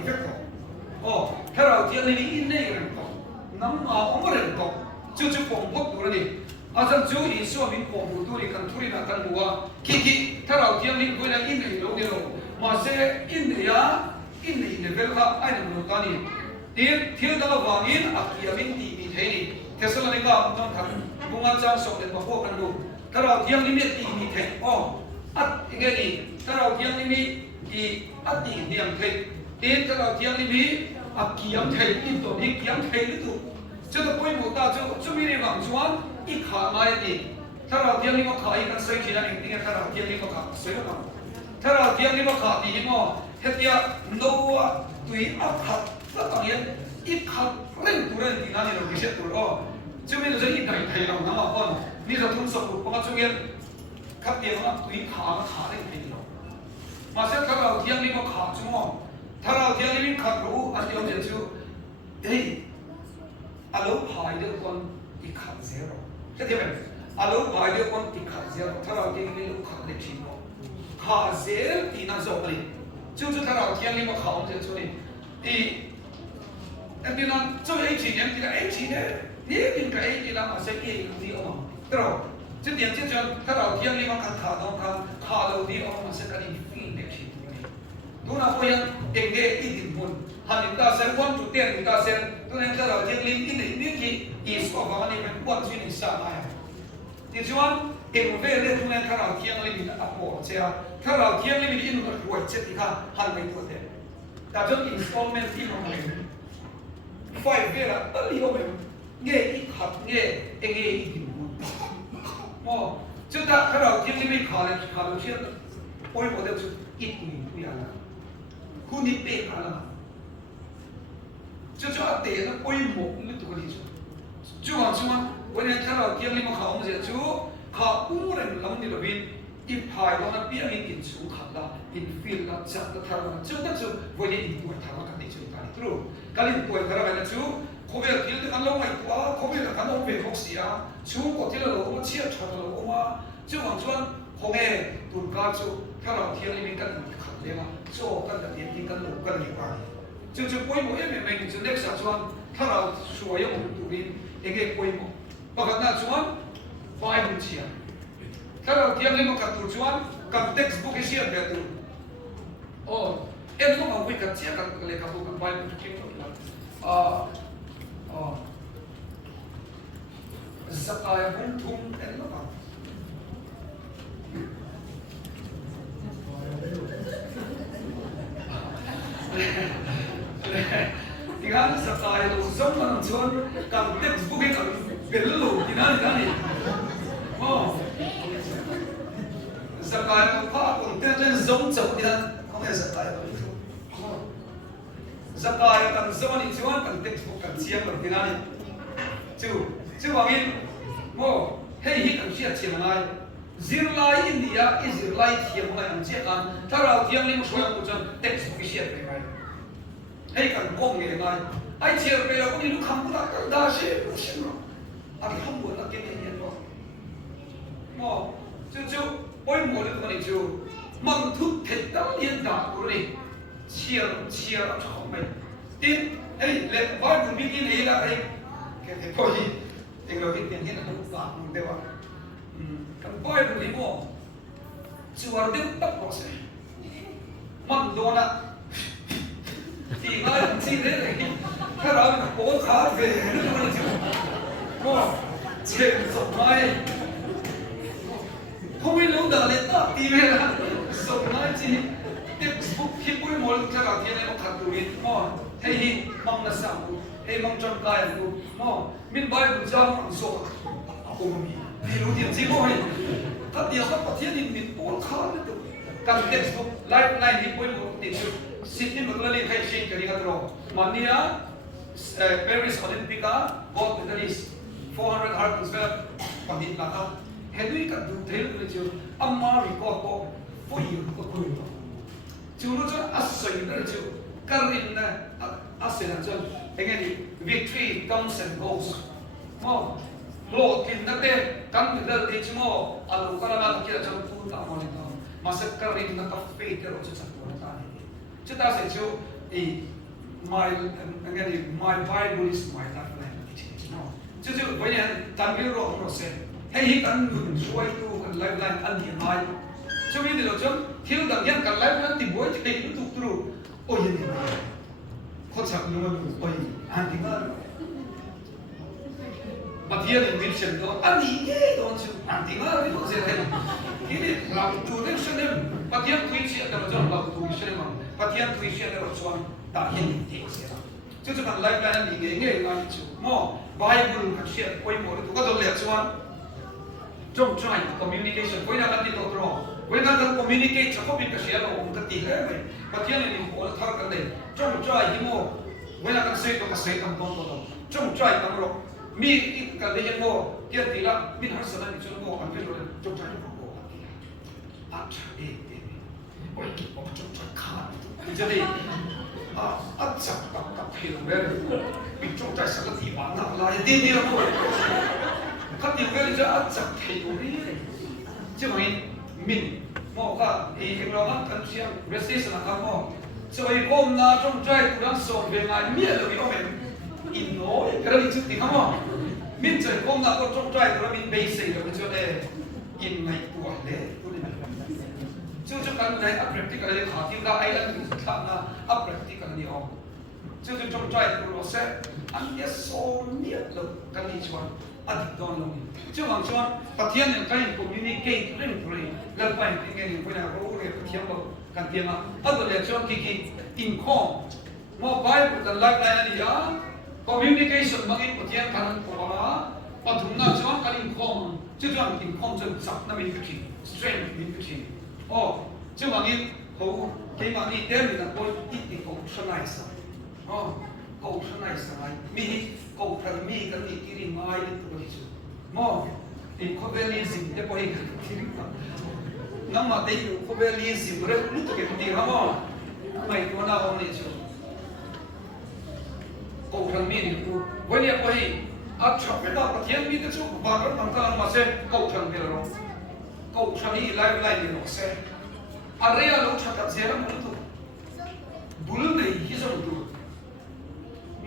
해라 디알님이 인내이를 또 너무 어머를 또 저쪽 공부도라니 아참 저 이수와 민 공부도리 간투리나 간부와 기기 해라 디알님 그냥 인내로 내로 마세 인내야 인내 벨가 아이는 못하니 디르다가 왕인 아키야민 디미 되니 테슬라니까 어떤 각 공화장 속에 먹고 간도 해라 디알님이 디미 돼 이게니 해라 디알님이 이 아띠 니한테 kalau tiang ini kiam thầy itu ni kiam thầy itu, jadi poin muda jadi cuma ini bangsuan ikha mai ni, kalau tiang ini mau kai kan saya kira intinya kalau tiang ini mau kai saya kan, kalau tiang ini mau kai ini mau hetia noa tui akhat, katanya ikha renturan di mana ni bisa tu cuma itu jadi ini thầy orang nama pun, ni satu satu pengajuan kat tiang orang tui kha ni masa kalau tiang ini mau kai cumaถ้าเราเที่ยวนี้ขัดรู้อันเดียวเดียวชู hey alo phai được con thì khát zero thế thì vậy alo phai được con thì khát zero thằng nào thì cái lúc khát được chín không khát zero thì nó giống cái chú thằng nào thì anh mà khát được cho nên thì em đi làm cho ấy chỉ em thì là ấy chỉ đấy nếu như cái ấy thì làm mà sẽ cái gì ông rồi chứ tiền chứ cho thằng nào thì anh mà khát đâu khát đâu thì ông mà sẽ cái gì phim được chín đúng là bây giờ em nghe ít tiền hơn hẳn chúng ta sẽ quan chủ tiền chúng ta sẽ tôi nên thằng nào thì linh cái này biết gì is của họ này mình quan duy này sao này thì cho anh em về đây tôi nên thằng nào thì anh linh mình áp bỏ chứ thằng nào thì anh linh mình in một cái chết thì khác hẳn mình thôi đấy ta cho installment in một cái phải về là tất nhiên mình nghe ít hạt nghe em nghe ít tiền mà chúng ta thằng nào thì anh linh mình khá là chuyện ôi một điều ít mình cũng là khu nít bể cả là cho anh để nó ôi một nó tụi cái gì chú anhวันนี้ถ้าเราเที่ยงนี้มาเขาไม่จะจูเขาอู้เรื่องลำนี้เราวินอีพายเรานั้นเปียมีอินสูขัดละอินฟิลละจัดละทาร์ละจูนั่นจูวันนี้อินตัวทาร์ละกันนี่จูกันนี่ทรูกันอินตัวทาร์ละจูเขาเวลาที่เรากันลงไม่ตัวเขาเวลากันลงเป็นหกเสียจูก็ที่เราลงเชี่ยชดเราว่าจูวันจูเขาเองตุนกาจูถ้าเราเที่ยงนี้กันขัดเลยนะจูกันแต่เที่ยงกันลงกันดีกว่าจูป่วยหมดเองไม่จูเด็กสักจูถ้าเราช่วยยังตุวินเองป่วยหมดปกตินะชวนไฟบุญเชียถ้าเราเทียบเรื่องกับตัวชวนกับ textbook เชียแบบตัวโอ้เอ็นต้องเอาไปกับเชียกับเลยกับพวกกับไฟบุญเชียสกายบุญทุ่งเอ็นต้องเอาที่การสกายเราส่งมันชวนกับ textbook กับเป็นลูกที่นั่นนี่โอ้สกายมันพาคนเต้นเล่นซงจับที่นั่นเขาไม่สกายเลยสกายกันสมัยชวนกันเด็กพวกกันเชียงกันที่นั่นจู่ว่างี้โอ้เฮ้ยฮิตกันเชียงเชียงไงซิร์ไลอินเดียอิซิร์ไลเทียมไงอันเชียงกันถ้าเราเทียมนี่มันช่วยกูจนเด็กพวกเชียงไปไงให้กันก้มเงี้ยไงไอเชียงไปแล้วก็นี่ลูกคำพูดกันได้เชียงเชียง아니 한 번 아끼는 게 뭐, 저, 얼마나 그러니 저, 만두 됐다 된다 그러니 치열 정말 띵, 에이, 내 말을 믿긴 해라, 에이, 그 거기 이렇게 된 해는 너무 많은데 와, 그 말을 뭐, 지와르데 딱 보세요, 만두나, 이가 지네, 사람 보고 가게 이런 거지. 제 정말 không đợi đến tận tí về là sống nói chi tiếp xúc khi bôi môi cho cả thiên này ông khát tụi mò hay mong là sao hay mong trong cài tụi mò mình bay một trăm bằng số ôm thì đủ tiền gì thôi các điều các bậc thiên thì mình bốn khó nữa tụi cần tiếp xúc live này thì bôi một tiếp xúc xin đi một lần lên hay xin cái gì cả rồi mà nia Paris Olympica gold medalist 400 hurdles về còn hiện là không hệ lụy cả đủ thế rồi chứ amma record có phơi có phơi đó chứ nó cho asay đó chứ karin na asay là cho anh em đi victory comes and goes mà lo tin đó thế căn cứ đó thì chứ mà alo cái là kia cho phụ ta mà này đó mà sẽ karin na cái faith đó cho chắc nó ta này chứ ta sẽ chứ my Bible is my lifeline chứ bây giờ tan cái rồi nó sẽ hay tan người xuôi tu cần lại lại ăn hiện nay cho nên là chấm thiếu đặc nhân cần lại ăn thì bối thì nó tụt tụt ôi gì khó chịu luôn ôi ăn thì ngon mà thiên thì mình xem đó ăn gì thế đó chứ ăn thì ngon thì có gì thế cái này làm chủ đấy xem em mà thiên quý chuyện là cho làm chủ xem mà thiên quý chuyện là cho ta hiện thì sẽ chứ cho cần lại ăn thì nghe ngay chứ mà Bible kan share koi mo tu ka dol le chuan trong try communication koi na kan ti to tro koi na kan communicate cha ko bi ka share lo ka ti he mai pathian ni ko thar kan le trong try hi mo koi na kan sei to ka sei kan ton to trong try kan ro mi ka le mo kia ti la min har sana ni chuan mo an ke lo trong try ko a cha e oi ki ko trong try ka ti je ni a cha ka ka phi lo bị trông trai sắc thì bán nặng lại đi đi rồi các điều cái ra chắc thấy đủ đi chứ mà mình mò cả thì cái lo lắng cần xem resist là không mò rồi hôm na trông trai cũng đang sống về ngày miết là bị ông in nói cái đó đi chút thì không mò mình chơi hôm na có trông trai cũng đang mình basic rồi mình chơi đây in ngày tuổi đấy chứ chúng ta này áp practical này khó thì ai ăn thằng là áp practical này không chứ chúng trong trai cũng nó sẽ ăn biết số miết là cái gì cho anh đón lòng chứ bằng cho phát hiện những cái communicate lên rồi lần bài thì nghe những cái nào có cái phát hiện đâu cần tiền mà ở đây cho cái income mobile của cần lại này là communication bằng in phát hiện cần của nó và thùng nào cho cái income chứ cho income chân sắp năm mình cái strength mình cái chứ bằng in hậu cái mà đi đến là có ít thì cũng sân này sao cầu sân này sao mi cầu thần mi cái gì kia mai đến tụi mình mò thì có vẻ lý gì để coi cái nắm mà thấy có vẻ lý gì rồi lúc tụi cái gì không mày có nào không này chứ cầu thần mi thì với lại coi à chọn cái đó cái thiên mi cái chỗ bà nó thằng ta mà sẽ cầu thần cái đó cầu thần đi lại lại thì nó sẽ à đây là lúc chọn cái gì đó một lúc bùn này cái gì đó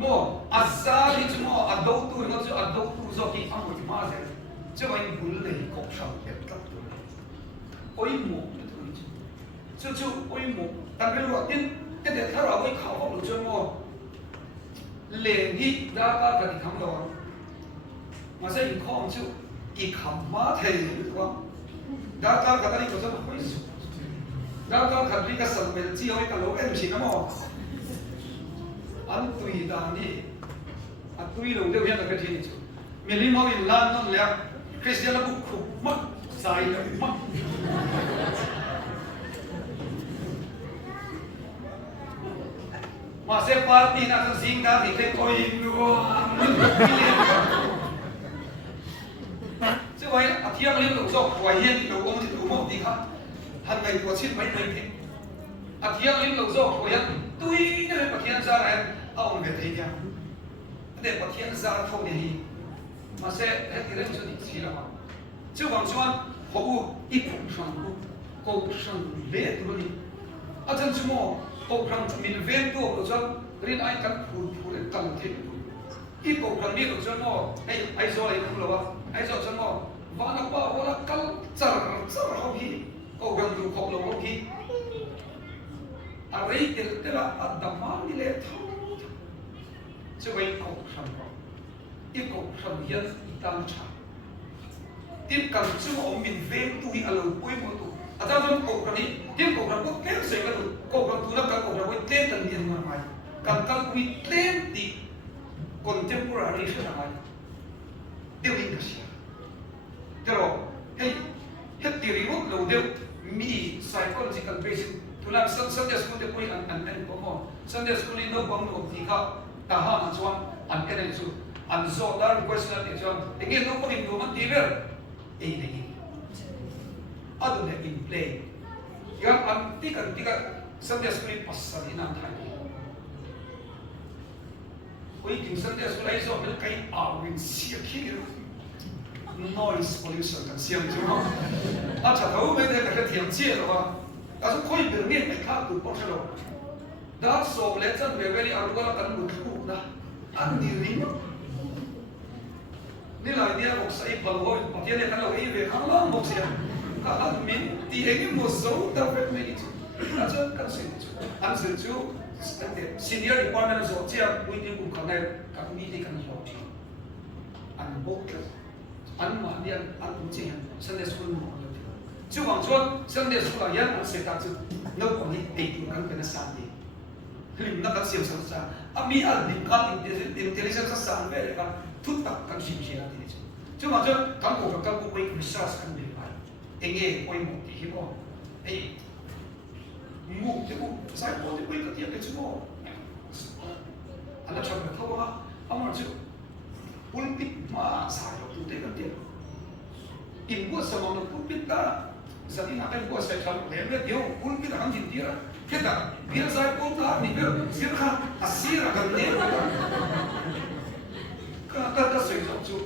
mo azali mo adou tu no jo adou tu zo ki am mo ma ze jo ai bul le ko sha ke ta tu oi mo tu oi mo ta ke lo tin ke de thara oi kha ho lo jo mo le ni da ka ka di kham lo ma se in khom chu I kham ma the ko da ka ni ko zo ko is da ka ri ka sam bel chi oi ka lo em chi na mo anh tùy đàn đi, anh tùy đầu tiêu hiện là cái gì chứ, mình đi mau in lan nó lẹ, Christian là bục khục mất, sai là mất, mà sẽ party na cái gì đó thì cái tôi luôn, chứ vậy, à thiêng lên đầu dọc, hoài hiên đầu ông thì đầu một đi khác, hàng ngày có xin mấy thế, à thiêng lên đầu dọc, hoài hiên, tùy cái này bậc hiên ra này. ông về thấy nhau, để bậc hiện ra thâu này mà sẽ hết thì lên cho đi xí là chứ bằng cho họ ít cũng sang lệ tụi đi, ở trên chúng mo cũng sang mình ven tu rồi cho riêng ai cần phụ để cần thêm ít cũng sang đi rồi cho mo ai rồi không lo ai rồi cho mo và nó bảo là cần chở không hi cũng sang du không lo không hi à đấy thì là adam mà đi lệ thâu chứ vậy cũng sang rồi ít cũng sang hiện đang trả tiếp cận chứ ông mình về tụi ở lâu cuối một tụi, à ta nói cổ cái này tiếp cổ cái có kéo sợi cái tụi, cổ cái tụi nó cái cổ cái tên tận tiền mà mày, càng càng quý tên thì contemporary sẽ là mày, điều gì cái gì, thế rồi, hey, hết theory một lâu đều mi psychological basic, tụi làm Sunday school để quý anh có mòn, Sunday school đi đâu bằng đồ thì khác, ta ha anh chọn anh cái này chứ, anh do đó question để chọn, để nghe nó có hình đồ mất tí về. Ini lagi, ada lagi in play. Yang antika Sunday school pasal ini nanti. Kau ini Sunday school itu ambil kai awin siap kiri, noise pollution kan siap juga. Acha tahu mereka kerja tiang cia lah. Kasu kau ini berni mereka tu pasal. Dah so lesan bebeli arugala kan mutu dah. Andiri. Ni là dia một sai bằng hồi, một thiên này ta lâu ý về kháng lắm một gì, cả anh mình thì anh một số ta phải mấy chút, ta chưa cần sự chú, anh sự chú, senior department số chia, quy định cũng cần này, các mi thì cần hiểu chứ, anh bốc cái, anh mà đi anh cũng chỉ anh, Sunday school mà được, chú bằng chuột, Sunday school là anh sẽ đặt chú, nếu còn đi để tụi anh cái sáng đi, hình nó cần siêu sáng sáng, anh mi anh định con intelligence sáng về cái thúc tập các sinh viên thì chứ, chứ mà cho các bộ quay research các người phải, anh nghe quay một thì hiểu không? Ấy, ngủ thì ngủ, sai bộ thì quay cái tiền cái chứ không? Anh đã chọn được thôi mà, ông nói chứ, Olympic mà sai rồi tụi cái tiền, in bữa sau nó Olympic ta, giờ đi nào em qua sẽ thằng để biết điều ôn biết làm gì đi ra thế là biết giải ôn ta mình biết biết khác xí là gần đấy các sự giáo dục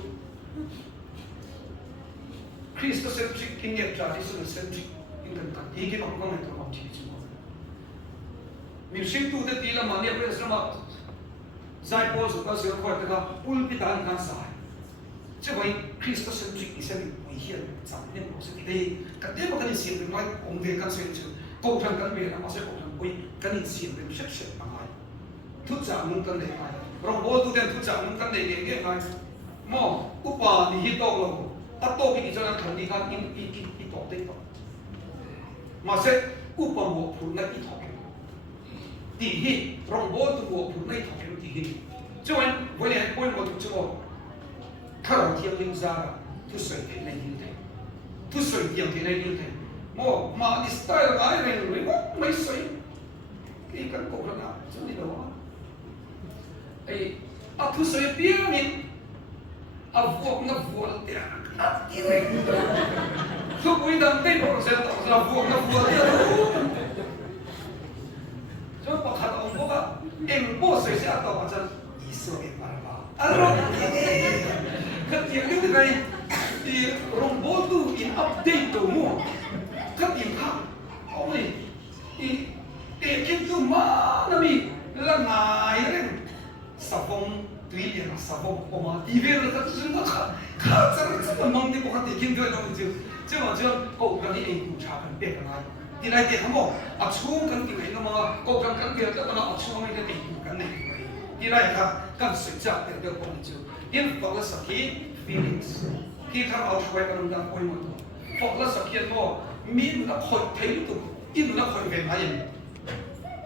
Christocentric kinh nghiệm traditional-centric in cần tận ý cái bằng con này tôi làm chỉ chúng mình sinh tu để tí là mà niệm về mà giải phẫu sự ta sửa khỏi tất cả ôn biết làm gan sai chứ vậy Christocentric sẽ bị nguy hiểm chẳng nên có sự đây cái đấy mà cái gì nói ông về cái chuyện chứ câu chuyện cái về là mà sẽ câu chuyện quay cái gì về sẽ sẽ bằng ai thức giả muốn cái này ai rồi bố tu đến thức giả muốn cái này để ai mà upa thì hít to rồi ta to cái gì cho nó thành đi cái in to đấy to mà sẽ upa bộ phụ này ít thọ thì hít rồi bố tu bộ phụ này thọ thì hít cho anh với này quên một chút choถ้าเราเที่ยวลิงซาทุสวยที่ในดินแดนทุสวยเดียวที่ในดินแดนโม่มาดิสไตล์อะไรเรื่องหรือว่าไม่สวยที่กันโกรธนะจะนี่เหรอไอ้ทุสวยเดียวนี่เอาพวกนักวัวเดียวนักกิเลสทุกวันดังเต้นของเซลล์เราพวกนักวัวเดียวจนพอขัดองค์ก็เอ็งโม่สวยเสียต่อมาจนอิสราเอลมาบ้าอารมณ์kan yang itu dari di rombol tu in update tu mu kan yang kah oh ni kita mana ni langai kan sabong tuil yang sabong koma event kan semua kah cara mandi bukan kita dong tu cuma kau kan ini ucapan benar di lain dia kamu acung kan kita ini nama kau kan dia tu mana acung ini dia kan ni di lain kan sejak dia kau ni in philosophy feelings khi tham ao quay cái đồng quay một philosophy nó miễn nó khỏi thấy được in nó khỏi về máy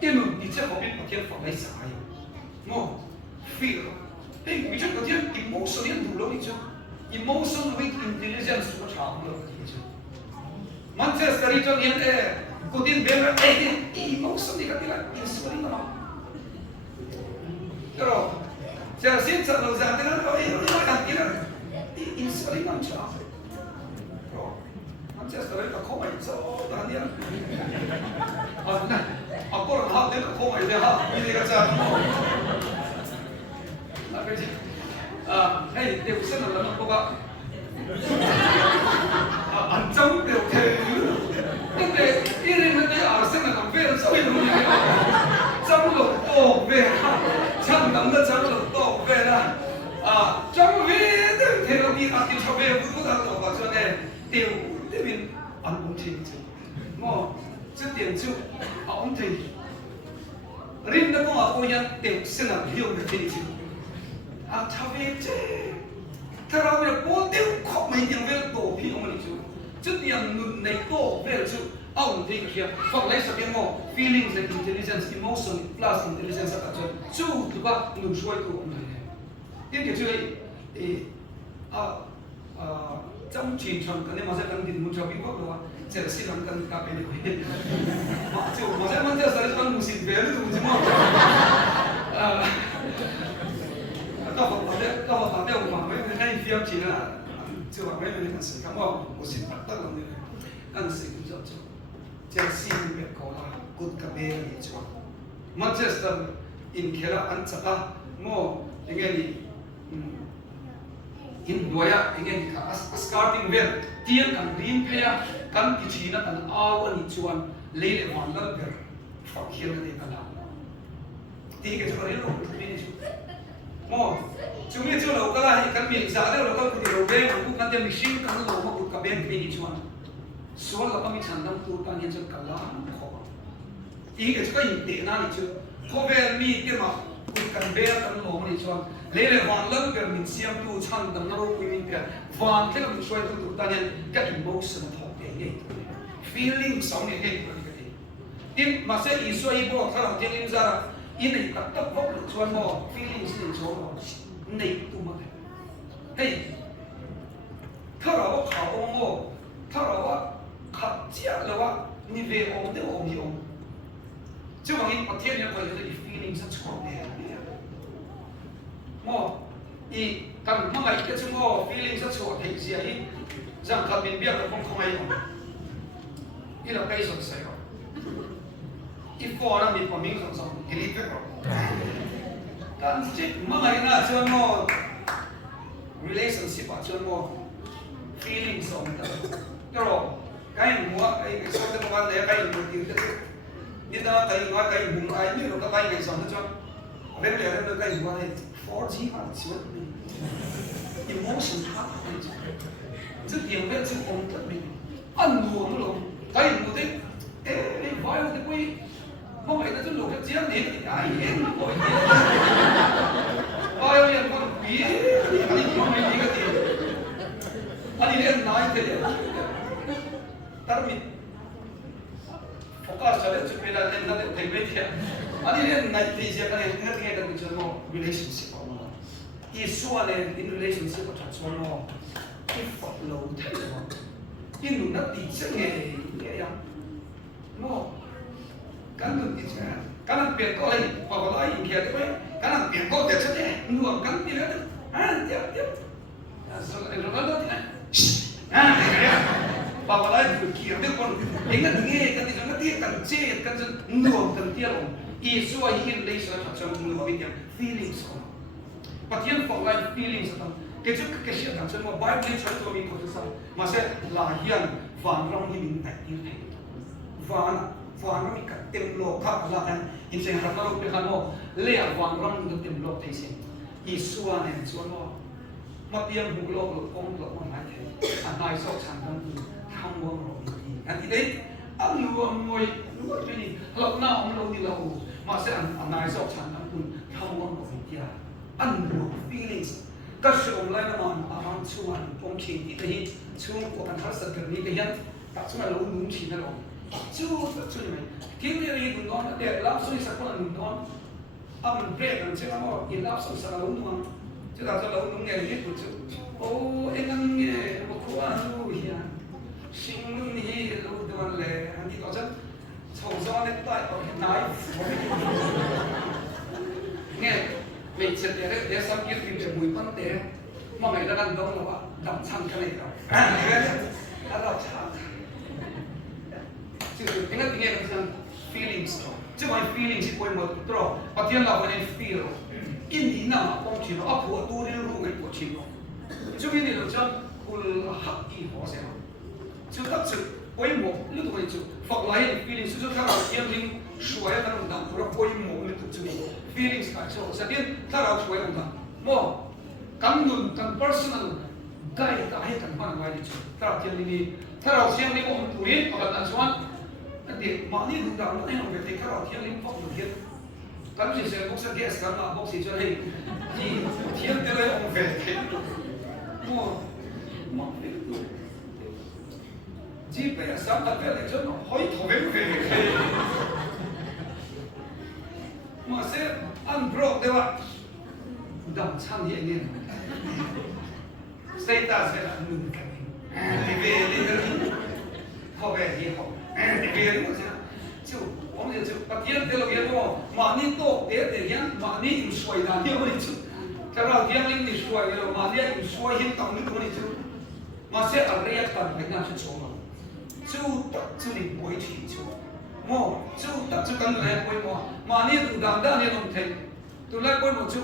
in đi chơi học biết một thiên phật lấy sai nó feel hey mình chắc có thiên emotion in đủ lâu đi chứ emotion with intelligence nó chạm được đi chứ Manchester đi cho nhiên có tin về là emotion đi cái là insulin nó rồi giờ xin chào đầu giảng thế đó rồi nó làm cái là insulin làm sao rồi nó sẽ tới là không phải số đó đi này có là học đến là không phải để học như thế cái sao là cái gì hay đều xin là nó có bạn ăn trong đều thế nhưng để đi lên đây ở xin là làm việc sao bây giờ trong lỗ tổ về chẳng nắm được trong lỗ tổ về là trong về thế nó đi ăn tiêu về cũng có đang tổ cho nên tiêu để mình ăn uống thì mà chứ tiền chứ ông thì riêng nó có cô nhân tiêu xin là hiểu được thì chứ cho về chứ thế nào bây giờ bố tiêu không mấy tiền về tổ phi ông này chứ chứ tiền ngừng này tổ về chứ ông thì cái phần lấy sự kiện một feelings and intelligence emotion plus intelligence là cho chú thứ ba nụ xuôi của ông này tiếp theo chơi trong truyền thống cái này mà sẽ cần tìm một chỗ bí mật đó sẽ là xin làm cần cà phê này mà chứ mà sẽ mang theo sẽ cần một xin về được chứ mà tao phải đeo mà mấy cái này phim chỉ là chưa mà mấy cái này sẽ cảm ơn một xin bắt đầu làm như này anh sẽ cũng rất Chelsea bị câu là good career đi cho Manchester in khela anh chắc à mo anh nghe đi in đuôi á anh nghe đi cả starting về tiền cần green paya cần cái gì nó cần ao anh chuan lấy để hoàn lại về phát hiện cái cái nào thì cái chỗ đấy là cái gì mo chúng mình chưa lâu cả là cần miệng giá đấy là cần cái điều bé cũng cần tiền machine cần lâu mà good career cái gì chuan số là các mình sản phẩm tu tăng hiện trên cả lá khó ý cái cái hình tệ na này chứ có vẻ mi cái mà cũng cần bé cần lỗ này cho lấy lại hoàn lớn cái mình xem tu chăn tầm nó cũng mình cái hoàn cái là mình xoay tu tăng hiện cái emotion thọ cái feeling sống này cái gì tin mà sẽ ý xoay bộ cái là tiếng im ra in này tập tập vóc được xoay bộ feeling sự số này tu mà hey thở vào khảo ông ngô thở vào khát chia làว่านี่เวอเดียวมีองchứ mà inประเทศเนี่ยก็จะได้ feeling สักช่วงเดียวมั่วอีกันเมื่อไหร่ก็จะมั่ว feeling สักช่วงเดียวเสียอีจังกับบินเบี้ยกับคงไม่ยอม cái là cây sồn sấy rồi ít phò nó bị quả miếng sồn sồn cái lít rồi kan chết mà ngày nào chưa mua relationship à chưa mua feeling sồn rồi cái mua cái số cái con này cái mua nhiều cái như đó cái nói cái bùng ai như là cái ngày sồn nó cho bên này nó cái mua này 4G mà chịu emotion khác rất nhiều cái sự ổn định mình ăn mua nó luôn cái mua đấy cái vài cái quay mà mày nó chút cái chiếc này thì ai em nó gọi gì bao nhiêu con quỷ anh mà mày đi cái gì anh đi nói cái gì tao mình focus cho đến chuyện là nên nó được thành vậy anh đi nói thì sẽ cái cái chuyện nó relationship Isu này in relationship của chúng tôi nó cái phật lâu thế mà cái nụ nó tỉ chất nghề nghề không nó cái nụ tỉ chất cái nụ biển có này hoặc là ai kia đấy cái nụ biển có để chất đấy nụ cái gì đó tiếp tiếp rồi nó đó thế này hoặc là ai kia đấy còn những cái nghe cái gì nó tiếc cần chê cần nụ cần tiếc rồi Isu in relationship của chúng tôi nó feelings but here for like feelings cái chút cái chuyện thằng chân mà Bible cho tôi mình có thể sao mà sẽ là hiện vạn rong như mình tại như thế vạn nó mình cắt tìm lộ khác là anh in sẽ học nó được không lẽ vạn rong được tìm lộ thế xem Isu này cho nó mà tiêm hùng lộ được ông lộ mà lại thế anh nói sâu chẳng đang từ không muốn rồi anh thì đấy anh luôn ngồi cái gì lúc nào ông lâu đi lâu mà sẽ anh nói sâu chẳng đang từ không muốn rồi thì unreal feelings các sự ông lại nó ăn chung ăn ông chỉ đi tới chung của anh hết sức cái gì cái các sự là lâu nung chỉ nó rồi chung này cái này thì nó để làm suy sắp là nó âm break làm sao mà in làm suy sắp lâu nung chứ là lâu nung nghe hết của chú ô em ăn nghe một khu ăn luôn hiền sinh nung này lâu đuổi lệ anh đi có chắc sầu gió đến tại ở hiện nay nghe mình sẽ để sau khi mình sẽ mùi phân tế mà mày đã đang đâu là đậm chăn cái này rồi đã đậm chăn chứ anh ấy nghe được rằng feelings chứ không phải feelings chỉ quên một trò và thiên là vấn đề feel in đi nào ông chỉ nó ấp của tôi đi luôn cái của chỉ nó chứ cái này là chân kul hắc y hóa sẽ chứ thật sự quên một lúc tôi chứ phật lại feelings chứ các bạn em linh suy ra nó đậm rồi quên một lúc tôi chứ feelings cả chỗ sẽ biết ta đâu suy ra mo cảm nhận cảm personal cái hay cảm quan ngoài đi chứ ta thiên linh ta đâu xem đi ông tuổi hoặc là anh để mà đi đúng đạo nó không phải cái nào thiên linh phật được hết cái gì sẽ bốc sẽ guess cái nào bốc sẽ cho hay thì thiên cái đấy ông về thế mà chỉ bây giờ sáng tạo cái này cho nó hỏi thằng về mà sẽ ăn bro đấy ạ đậm chăn hiện nhiên status sẽ là ngừng cái thì về đi họ về thì họ thì về đi mà chứ ông thì chứ bắt tiên thế là cái đó mà ní to để hiện mà ní im xoay ra nhiều đi chứ cái nào thiên linh đi xoay rồi mà ní im xoay hiện tổng như thế chứ mà sẽ ở đây cần phải làm cho số chú tập chú đi bồi chỉ chú mò chú tập chú cần lại bồi mò mà ní tụ đàn đàn ní ông thấy tụ lại bồi một chú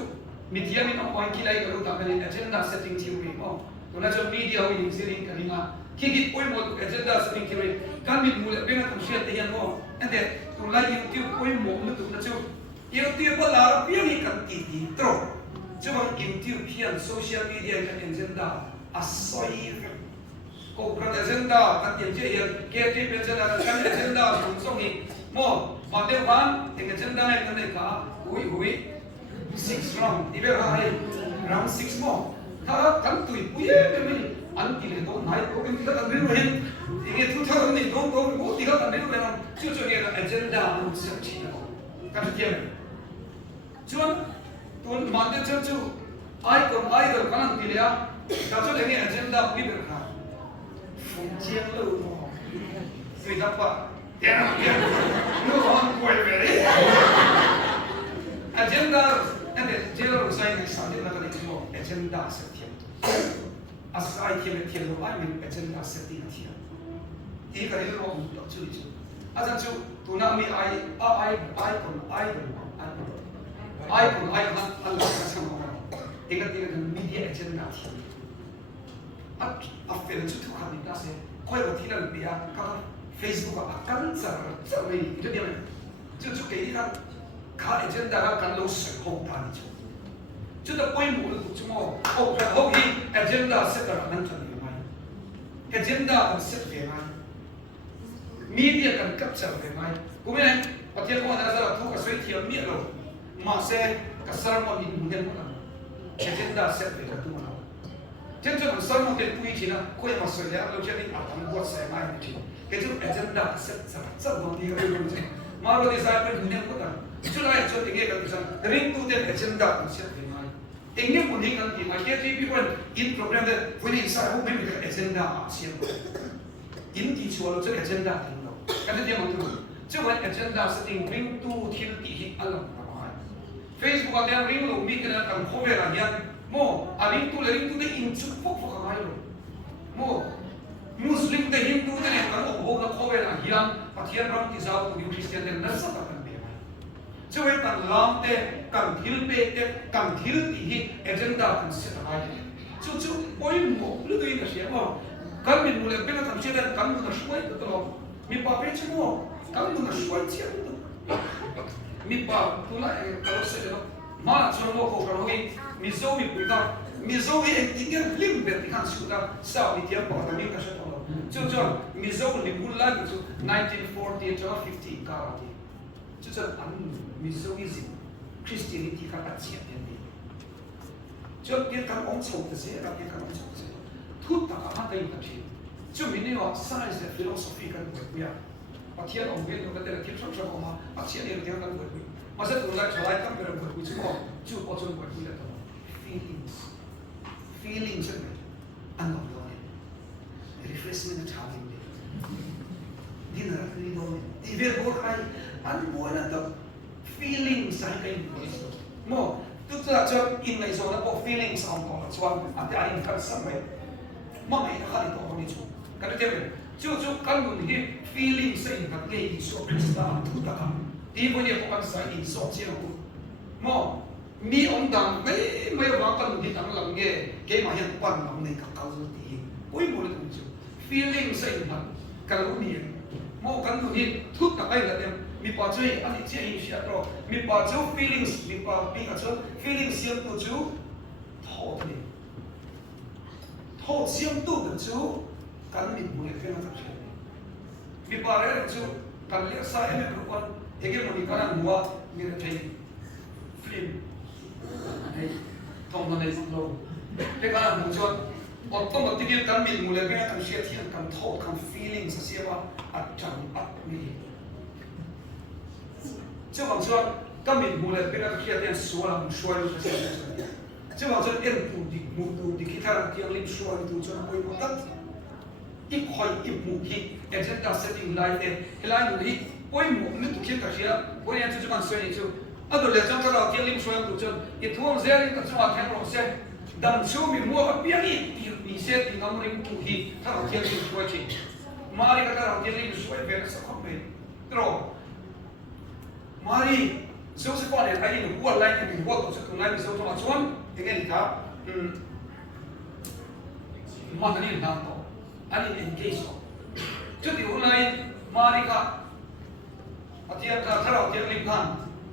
mình thiam mình ông quan kia lại cái lúc tập cái agenda setting theory mò tụ lại cho media hội định setting cái mà khi cái bồi một agenda setting theory kan mình mua lại bên trong share tiền mò anh để tụ lại YouTube bồi một nữa tụ lại chú YouTube có là biết gì cần gì trò chú bằng YouTube hiện social media cái agenda asoi cô cần agenda cần tiền chế hiện kia thì bây giờ là cần agenda cũng xong thì mò mà điều khoản thì agenda này cần để cả hủy 6 round đi về hai round 6 mò ta cần tùy quý cái mình ăn thì để tôi nói tôi cái gì đó cần biết rồi thì cái thứ theo này tôi có thì đó cần biết rồi làm chưa cho nghe là agenda nó sẽ chỉ là cần tiền chưa tôi mà để cho chú ai còn ai rồi cái năng thì là ta cho cái agenda quý về cả phong chiến lưu mò người ta bảo tiền nó còn quay về đấy agenda anh để chế độ sai này sao để là cái gì agenda setting asai thiên thiên lo ai mình agenda setting thiên tí cái đấy rồi đọc chữ chứ à rằng chú tụi nó mi ai còn ai ăn cái sang mà tí cái media agenda thì à phải là chú thuộc hàng ta sẽ coi vào thì là bị các Facebook cắn giờ này cái điều này chú cái cái cả agenda cái lâu sợi hồng ta đi chú ta quay mũ được chú mò cái hậu hi agenda sẽ là năng chân như mai agenda cần sẽ về mai media cần cấp trở về mai cũng này và thiên quan đã ra thu cả suy thiểm miệng rồi mà sẽ cả sáng mà mình muốn nhân một agenda sẽ về cả tu nào trên chỗ làm sao một cái quy trình nào quay mà sửa lại lâu chân đi làm buat sẽ mai thì cái chỗ agenda sẽ rất là đi cái điều gì mà rồi design bên nhân một nào chỗ này chỗ tiếng nghe cái gì ring to the agenda sẽ về mai Ingin pun hingga di macam people in program that when inside home maybe the agenda action in di chuo lo agenda ting lo kan dia mang tu chuo agenda setting ring to thil ti hi alam na Facebook ada ring lo mi kana kan khobe la hian mo a ring to the in chu fok fok mai lo mo Muslim te Hindu te ne kan ho ga khobe la hian pathian ram ti zau tu Christian den na sa kan be cho nên cần làm thế cần thiếu bê thế cần thiếu thì agenda cần sẽ là gì chú ôi một lúc đấy là sẽ mà cần mình muốn làm cái cần sẽ là cần mình là suy cái đó mình bảo biết chứ mà cần mình là suy chứ mình bảo tôi lại kalau sẽ là mà cho nó có cái gì mình dâu mình dâu ấy thì cái lim biệt thì hàng suốt là sao thì tiệm bảo là mình cái sẽ đó cho mình dâu mình muốn làm cái 1940 cho 50 cả thì就是按民族意识 ，Christianity 它把前面的，就别讲往丑的些，别讲往丑的些，突打他的一个题，就明那个 science 的 philosophy 跟不一样，把天龙变成个的天上上嘛，把前面的天跟不一样，马上从来从来跟别人不一样，就保证不一样的 feelings 是没，按照的 refreshment 的差别的。dinner ni no iver bo kai an bo na to feeling sa kai mo tu ta cho in mai zo na bo feeling sa ko chuan ate ai kan sam mai ma mai na khali to ni chu kan te chu kan mun hi feeling sa in kan ge so krista tu ta ka ti bo ni ko kan sa in so chi ko mo mi om dang mai wa kan ni tang lam ge ke ma hian pan lam nei ka ka zo ti oi mo le tu chu feeling sa in kan lu ni mo kan tu ni thut ta kai la dem mi pa chui ani che in sia ro mi pa chu feelings mi pa pi ka chu feelings siam tu chu tho ni tho siam tu de chu kan mi bu le fe na ka mi pa re chu kan le sa em ko kon ege mo ni kan mua mi re thei film ai thong na nei lo pe ka mu chu automatically kan mi mu le fe na kan sia thian kan tho kan feelings sia ba at chang at mi chứ bằng chưa các mình mua lại bên đó kia tiền số là xoay luôn cái gì chứ bằng chưa em tụ thì khi thằng kia lên xoay tụ cho nó quay một tất ít khỏi ít mù khi em sẽ đặt setting lại thế lại như thế quay một nước tụ kia cả kia quay em cho bạn xoay như chứ ở đó là trong cái đó kia lên xoay tụ cho ít thuốc dễ lên cái cho bạn thêm xe đằng sau mình mua cái biển đi thì xe thì nó mới tụ thì thằng kia lên xoay chỉ mà đi cái thằng kia lên xoay về nó sẽ không về rồi Mari, so se pone ahí en el like en el voto, se con like se automación, en el cap, manda ni tanto, ani engage. Yo digo online, Mari ka, atia ka thara atia lim kan,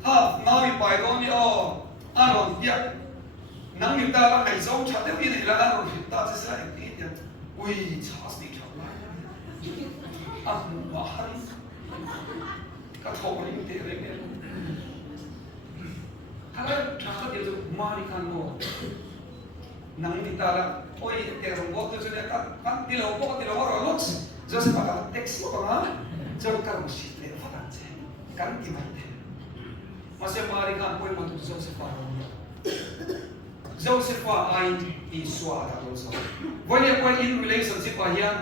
ha ngao mi pai don ni o, anon dia, nang mi ta la kai so cha te ni la anon ta se sa en ti dia, ui chas ni cha la, ma hari. Các thổ những thế đấy nên thằng ấy thằng điều gì mà đi khăn ngô nắng đi ta là ôi để dùng bốc tôi sẽ các đi lâu rồi lúc giờ sẽ bắt đầu text lúc đó giờ các ông shit để phát triển thế cắn gì vậy mà sẽ mà đi khăn ôi mà tôi giờ sẽ phải Joseph ai Isua đã rồi sao when in relationship here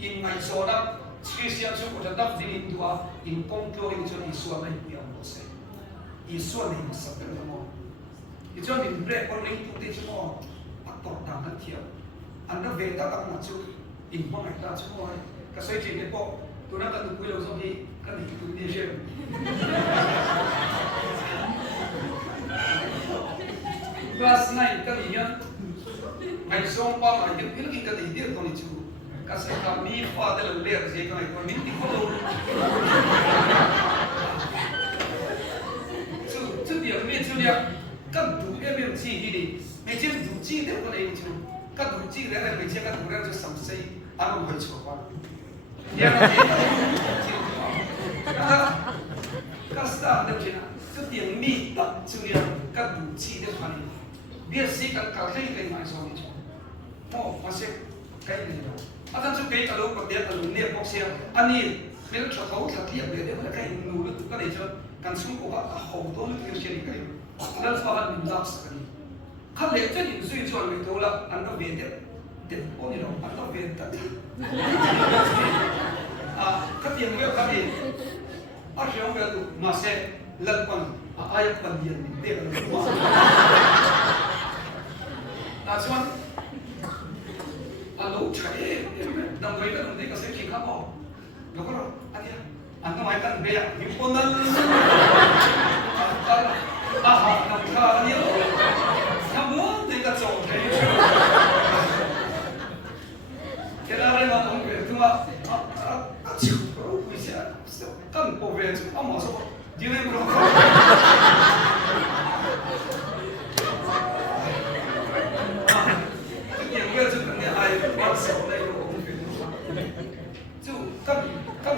in my zone Christian so ko tadap din ito in conclure in so Isua na ipiyam mo se Isua na yung sa pero mo ito din break or ring to teach mo atok ta na tiyo ang na veda ka na chu in mo ay ta chu mo cái xoay chuyển cái bộ tôi đang cần từ cuối đầu xong thì cần thì tôi đi xem class 9 cái gì nhá ngày xong ba ngày những cái cái gì đi tôi đi chú cái sẽ làm mi pha để làm lẹ cái gì cái này còn mình thì không đâu chú điểm mi chú điểm cần đủ em em chỉ đi đi mấy chuyện đủ chỉ để cái này chú cần đủ chỉ để cái mấy chuyện cần đủ để cho sắm xây anh không phải chịu qua Kasta ada cina, setiap minta curian kadu ci de pani. Biar si kan kalai kai mai so ni. Mo masih kai ni dah. Akan tu kai kalau pakai kalau ni boxia, ani mel cakap tak dia beda mana kai nulu tu kan itu kan semua orang hau tu lu kira ni kai. Lalu sekarang ni dah sekali. Kalau itu ni suai jual itu lah, anda beda. Oh ni dah, anda beda. Katiang dia kami. Asyam dia tu masih lalpan ayat pandian ni dia kan semua. Nasional, alu cai, dan mereka nanti kasih kikap oh, lokor, ada, anda makan beya, himpunan, nampak ni, namun mereka jauh dari itu. Kenapa mereka orang itu mah, kan pobre tu, masuk dia ni berapa? Yang gue tu kan dia air masuk dari orang tu, kan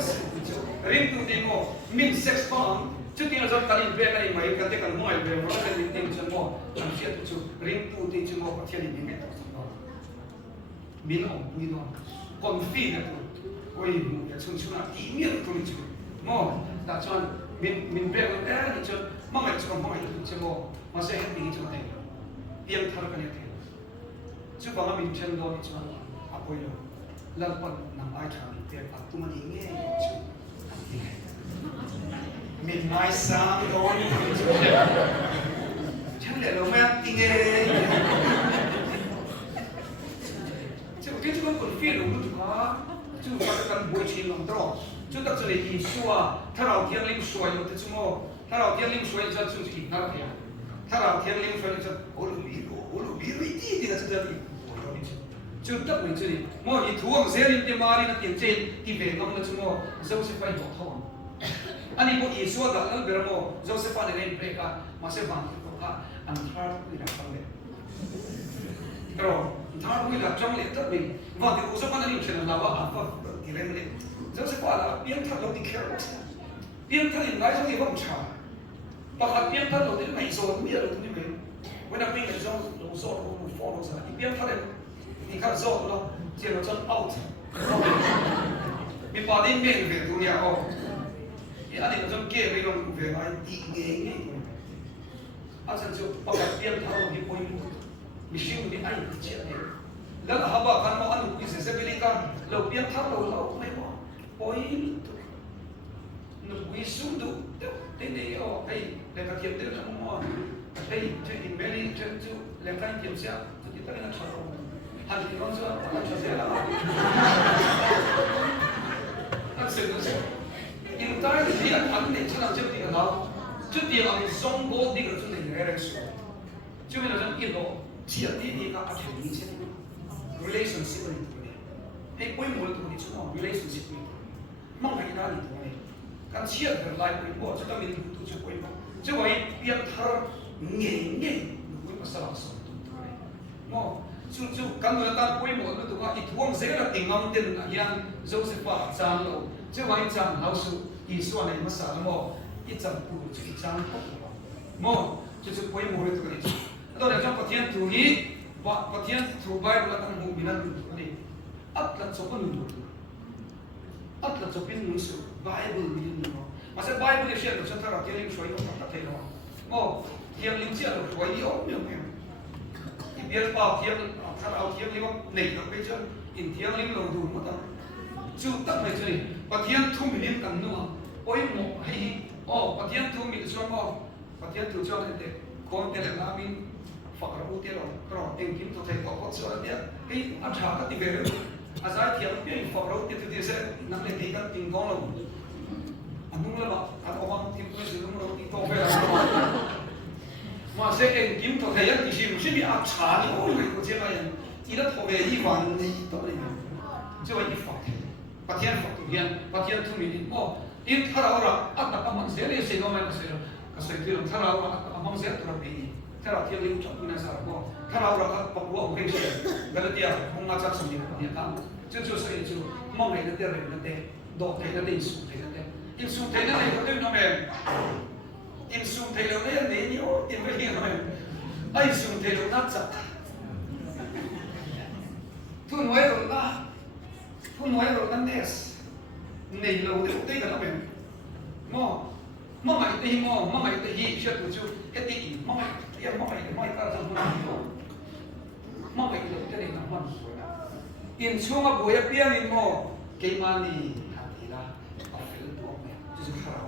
tu, rindu demo min seks pang, tu tinggal jauh kali berkali mai kata kan mau ber, orang kan tinggal semua, manusia tu rindu dia cuma pakai ni ni tak min om, konflik tu, oi, ya cuma email tu ni mo, tak cuma min berang ni cuma mangai cuma mangai tu cuma masih hendak cuma tengok, yang thar kan yang tengok, cuma bangga min cendol ni cuma apa itu, lalu nam ai cakap dia tu mana ini cuma, min mai sang don ni cuma, cuma le lo mai tinggal, cuma dia cuma konflik lu tu kan, cuma katakan boleh cium terus. 就到这里，你说啊，他老天领说有的什么，他老天领说就就是赢那个呀，他老天领说就我鲁比一滴的在这里，我到你去，就到你这里，莫你土王谁领的马里那点这地北弄的什么，就是快有头，啊你不也说的那边么，就是把那人别个，马上放去个卡，安他会来放的，对吧？他会来装的，这边，放的我说把那领去了，那我啊放给人的。 就是话了，边他老的开了，边他应该说也不差，把他边他老的没说，没有东西没有，为了边个说老说老放老啥，一边他的，你看说了，这个真 out， 你把你面别多年哦，你按你个真给没用别来低眼眼，啊这就把边他老的不用，你修你爱不接的，然后好吧，看到按你是这个你看，老边他老没话。 poin tu no wisu do tene o ai le ka tiap de na mo ai je di meli je tu le ka tiap sia tu ti ta na charo hal ti ron so na chase la na se no se in ta di an ne chana je di na je di ang song go di ga tu ne re su je me na jan ki lo ti a di ka a che ni che relationship ni ai poin mo tu ni chu relationship ni 梦还哪里多呢？看切的来回过，这个民族都是会嘛。这个一边他年年会嘛，是老师都多嘞。么就刚才当会嘛，那都话一图往谁个顶昂顶那样，就是发展了。这个一张老师一说呢，么啥么一张不就一张不了。么就是会嘛的这个例子。那到讲白天图里，白天图白不了当红米那图里，啊，那做不能做。 at la chopin nun su bible ni no masa bible le share sa thara tiang ling shoi ko ta thai no mo tiang ling chia lo shoi yo me me i biar pa tiang thara tiang ling nei no pe chon in tiang ling lo du mo ta chu tak mai choi pa tiang thu mi lim kan no oi mo hai o pa tiang thu mi so mo pa tiang thu chon de kon de la min fa ra u te lo kro teng kim to thai ko ko so de ei a tha ka ti ve azai thiam pe fa ro ti ti se nang le ti ka ting gong lo anung la ba at omang ti ko se ro ti to fe mà sẽ em kiếm cho thầy thì chỉ một bị áp trả thì ôi người của chị này chỉ là thuộc về y văn này đó này chứ vậy phật Phật thiên Phật tu hiền Phật thiên tu mình ô in thà đâu ra áp đặt âm sẽ lấy sẽ nó mà sẽ cái sự thì thà đâu ra âm sẽ tu rabbi thà đâu thiên linh chọn cái sao cô thà đâu ra các bậc vua cái gì cái gì à không mà chắc gì cái gì đó chứ sẽ chứ mong này cái này cái độ này cái linh su cái in su thế này cái nó mềm in sum thầy lâu đấy đấy nhiều in cái gì rồi ai sum thầy lâu nát chặt thu nói rồi nát nес này lâu đấy cái đó mình mò mày tới hi chuyện của chú cái gì mò mày cái gì mò mày lâu cái này nó mòn in sum mà bồi biếng in mò cái mani hạt thì là ở phía đó mày chú khá là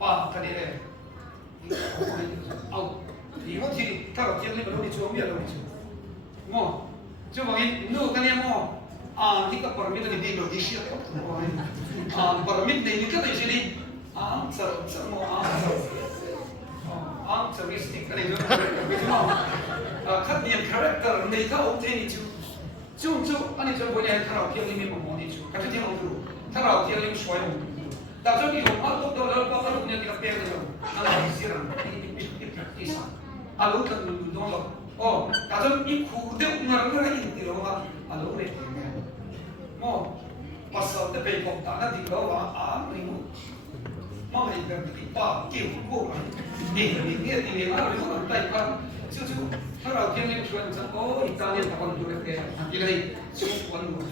와, 그래. 아우, 이거지. 타고 뛰는 거 우리 좀 미안해 우리 좀. 뭐, 저 뭐이 누 그냥 뭐, 니가 버밋 니 비로 디시야. 버밋 니 니가 되지. 서비스 그래 좀 카드의 캐릭터 내가 옵테니 좀 아니 저 뭐냐 타라오 기억이 뭐니 좀 같은 팀 어디로 타라오 기억이 좋아요. Tapi kalau aku dolar apa punya tiga puluh ribu, anak isiran, isa, alu kan dolar. Oh, kalau ikut dia umur lagi itu loh, alu ni. Mo, pasal tu pekok tanah di bawah, ribu. Mau ikan di bawah, kau kau, ni alu kan tak kan. Cucu, kalau dia ni cuan macam, oh Italia kapan tu lagi, jadi cuan tu,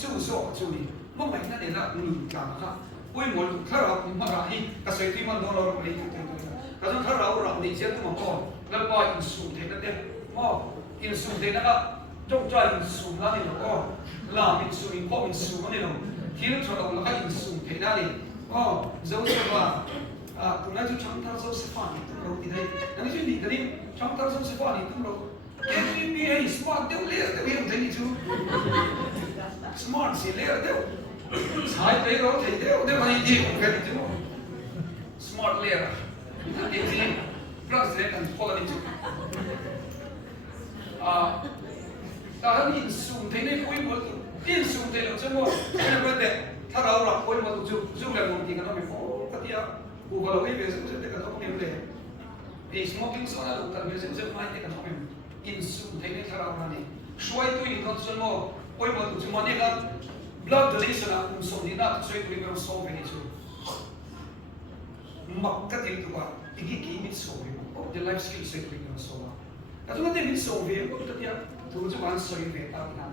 cuci, mau mainan ni nak kan. ôi một thằng nào mà ra hi cái sựที่มันโดนเราไปถึงแต่ถ้าเราดีเสียตัวมันก่อนแล้วก็อินสูงเท่านั้นเองอินสูงเท่านั้นก็จงใจอินสูงนั่นเองก็ลาอินสูงอินพ่ออินสูงนั่นเองที่เราชอบเราก็อินสูงเท่านั้นเองเจ้าจะว่าคุณน่าจะช่างท่าเจ้าสิฟ้านี่ตุ้มเราที่ไหนนั่นคือดีกันนี่ช่างท่าเจ้าสิฟ้านี่ตุ้มเราเอ็มบีบีไอสมาร์ทเดี๋ยวเลี้ยเดี๋ยวยังไงนี่จูสมาร์ทสิเลี้ยเดี๋ยวsai thấy đó thấy thế đấy mà đi cũng phải chứ smart layer đi gì plus đấy cần follow đi chứ ta nhìn xuống thấy này cuối một nhìn xuống thấy là chứ mà cái này vấn đềถ้าเราหลับcuối một chút chút là một tí cái nó bị phô cái gì à cụ vào cái việc sẽ cái nó không hiểu đấy thì smoking so là đủ cần việc sẽ mai cái nó không nhìn xuống thấy nàyถ้าเราnày xoay tôi nhìn con chân mà cuối một chút mà này là blood donation là cũng sống đi nát xoay quanh nó sống về đi chứ mặc cái điều đó thì cái kỹ mình sống về the life skill xoay quanh nó sống cái chúng ta mình sống về có tất nhiên thứ chúng ta xoay về ta thì làm